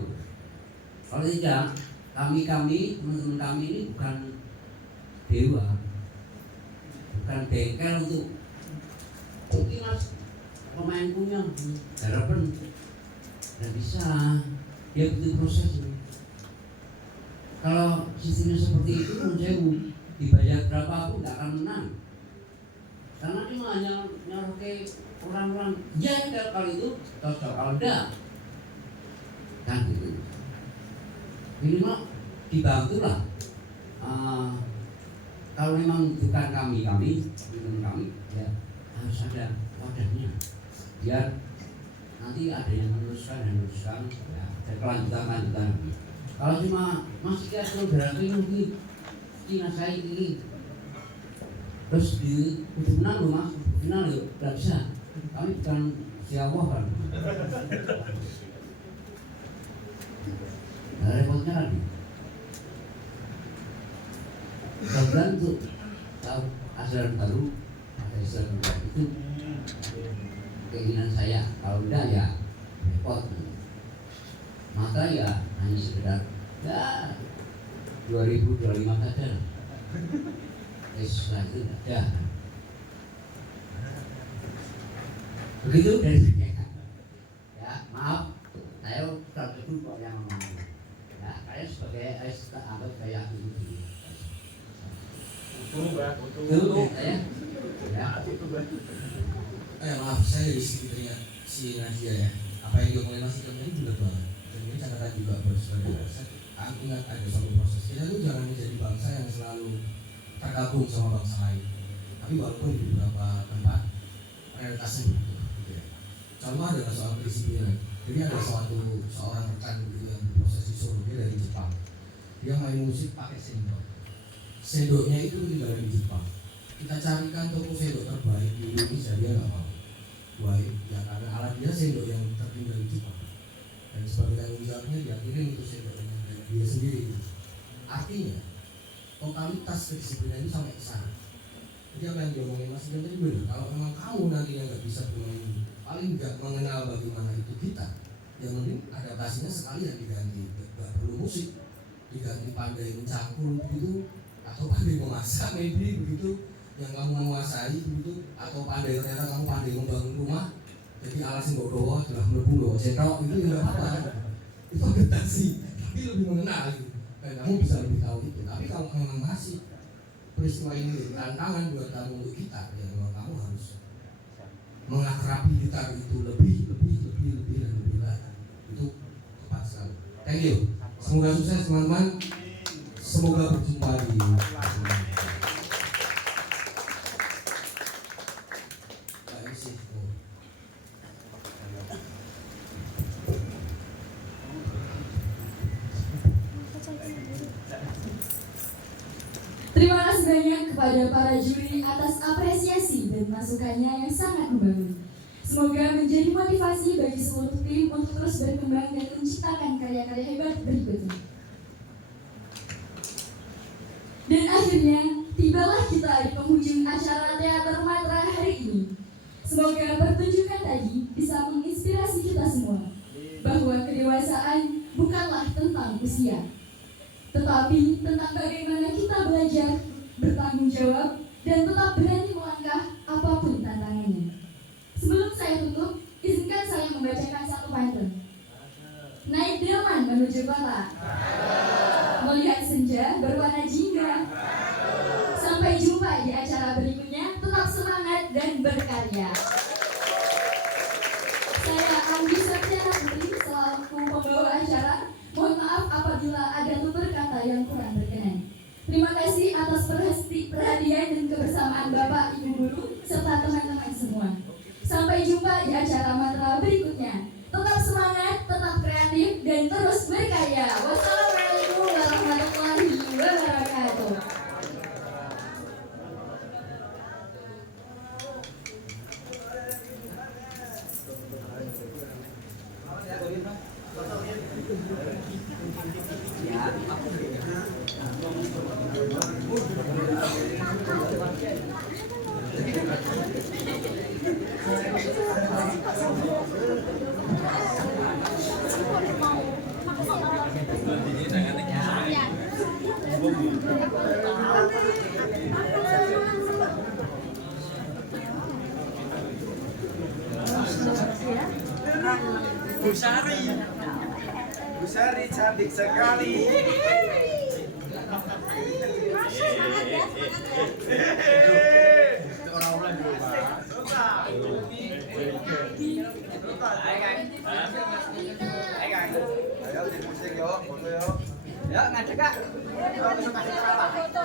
Kalau tidak, kami teman-teman kami ini bukan dewa, bukan bengkel untuk mungkin mas pemain punya harapan tidak bisa, dia butuh proses. Kalau sistemnya seperti itu menurut saya dibayar berapapun tidak akan menang, karena dia hanya nyaruh ke orang-orang ya kalau itu cocok, kalau tidak kan gitu. Minimal dibantulah. Kalau memang bukan kami ya harus ada wadahnya biar nanti ada yang meneruskan ya, ada kelanjutan. Kalau cuma masih kayak berarti mungkin Cina saya ini terus di ujung menang loh mas, final yuk, tidak bisa. Kami bukan siapa kan. Nah, repotnya lagi. Mudah-mudahan untuk tahun ajaran baru ada Islam itu keinginan saya. Kalau tidak ya repot. Maka ya hanya sekedar ya 2025 saja. Setelah itu tidak ada. Begitu dari saya. Ya maaf, saya tertutup kok yang ngomong. Ya, saya sebagai anggap saya itu. Tuh, saya. Ya. Maaf, saya dari sekitarnya si Nadia ya. Apa yang diomongin Mas Ikam tadi benar banget. Dan ini catatan juga buat saudara. Aku ingat ada suatu proses. Kita tuh jangan menjadi bangsa yang selalu tergabung sama bangsa lain. Tapi walaupun di beberapa tempat realitasnya begitu. Gitu ya. Contoh adalah soal kedisiplinan. Jadi ada seorang rekan gitu yang berproses di Solo, dia dari Jepang. Dia main musik pakai sendok. Sendoknya itu tinggal di Jepang. Kita carikan toko sendok terbaik di Indonesia, dia nggak mau. Why? Ya karena alat dia sendok yang tertinggal di Jepang. Dan sebagai tanggung jawabnya dia kirim itu sendok dengan dia sendiri. Artinya totalitas kedisiplinan itu sampai ke sana. Jadi apa yang diomongin Mas Ian tadi benar. Kalau memang kamu nantinya nggak bisa bermain, paling nggak mengenal bagaimana itu kita, yang penting adaptasinya sekalian diganti. Nggak perlu musik, diganti pandai mencangkul begitu, atau pandai memasak maybe begitu yang kamu menguasai begitu, atau pandai ternyata kamu pandai membangun rumah, jadi alas yang bawa adalah melebung bawa cetok itu ya nggak apa-apa, itu adaptasi, tapi lebih mengenal gitu. Dan kamu bisa lebih tahu itu. Tapi kalau memang masih peristiwa ini tantangan buat kamu untuk kita, ya memang kamu harus mengakrabi gitar itu lebih dan lebih lagi. Itu tepat sekali. Thank you. Semoga sukses teman-teman. Semoga berjumpa di Terima kasih banyak kepada para juri atas apresiasi dan masukannya yang sangat membangun. Semoga menjadi motivasi bagi seluruh tim untuk terus berkembang dan menciptakan karya-karya hebat berikutnya. Dan akhirnya, tibalah kita di penghujung acara Teater Matra hari ini. Semoga pertunjukan tadi bisa menginspirasi kita semua bahwa kedewasaan bukanlah tentang usia, tetapi tentang bagaimana kita belajar, bertanggung jawab, dan tetap berani melangkah apapun tantangannya. Sebelum saya tutup, izinkan saya membacakan satu pantun. Naik delman menuju kota, melihat senja berwarna jingga. Sampai jumpa di acara berikutnya. Tetap semangat dan berkarya. Saya Anggi Septiana Putri selaku pembawa acara. Mohon maaf apabila ada tutur kata yang kurang berkenan. Terima kasih atas perhatian dan kebersamaan Bapak, Ibu Guru, serta teman-teman semua. Sampai jumpa di acara Matra berikutnya. Tetap semangat, tetap kreatif, dan terus berkarya. Wassalamualaikum warahmatullahi wabarakatuh. Ya. Bu Sari cantik sekali. Orang-orang dulu, Pak. Ayo tim musik yuk, foto yuk. Ya, ngajak Kak. Foto.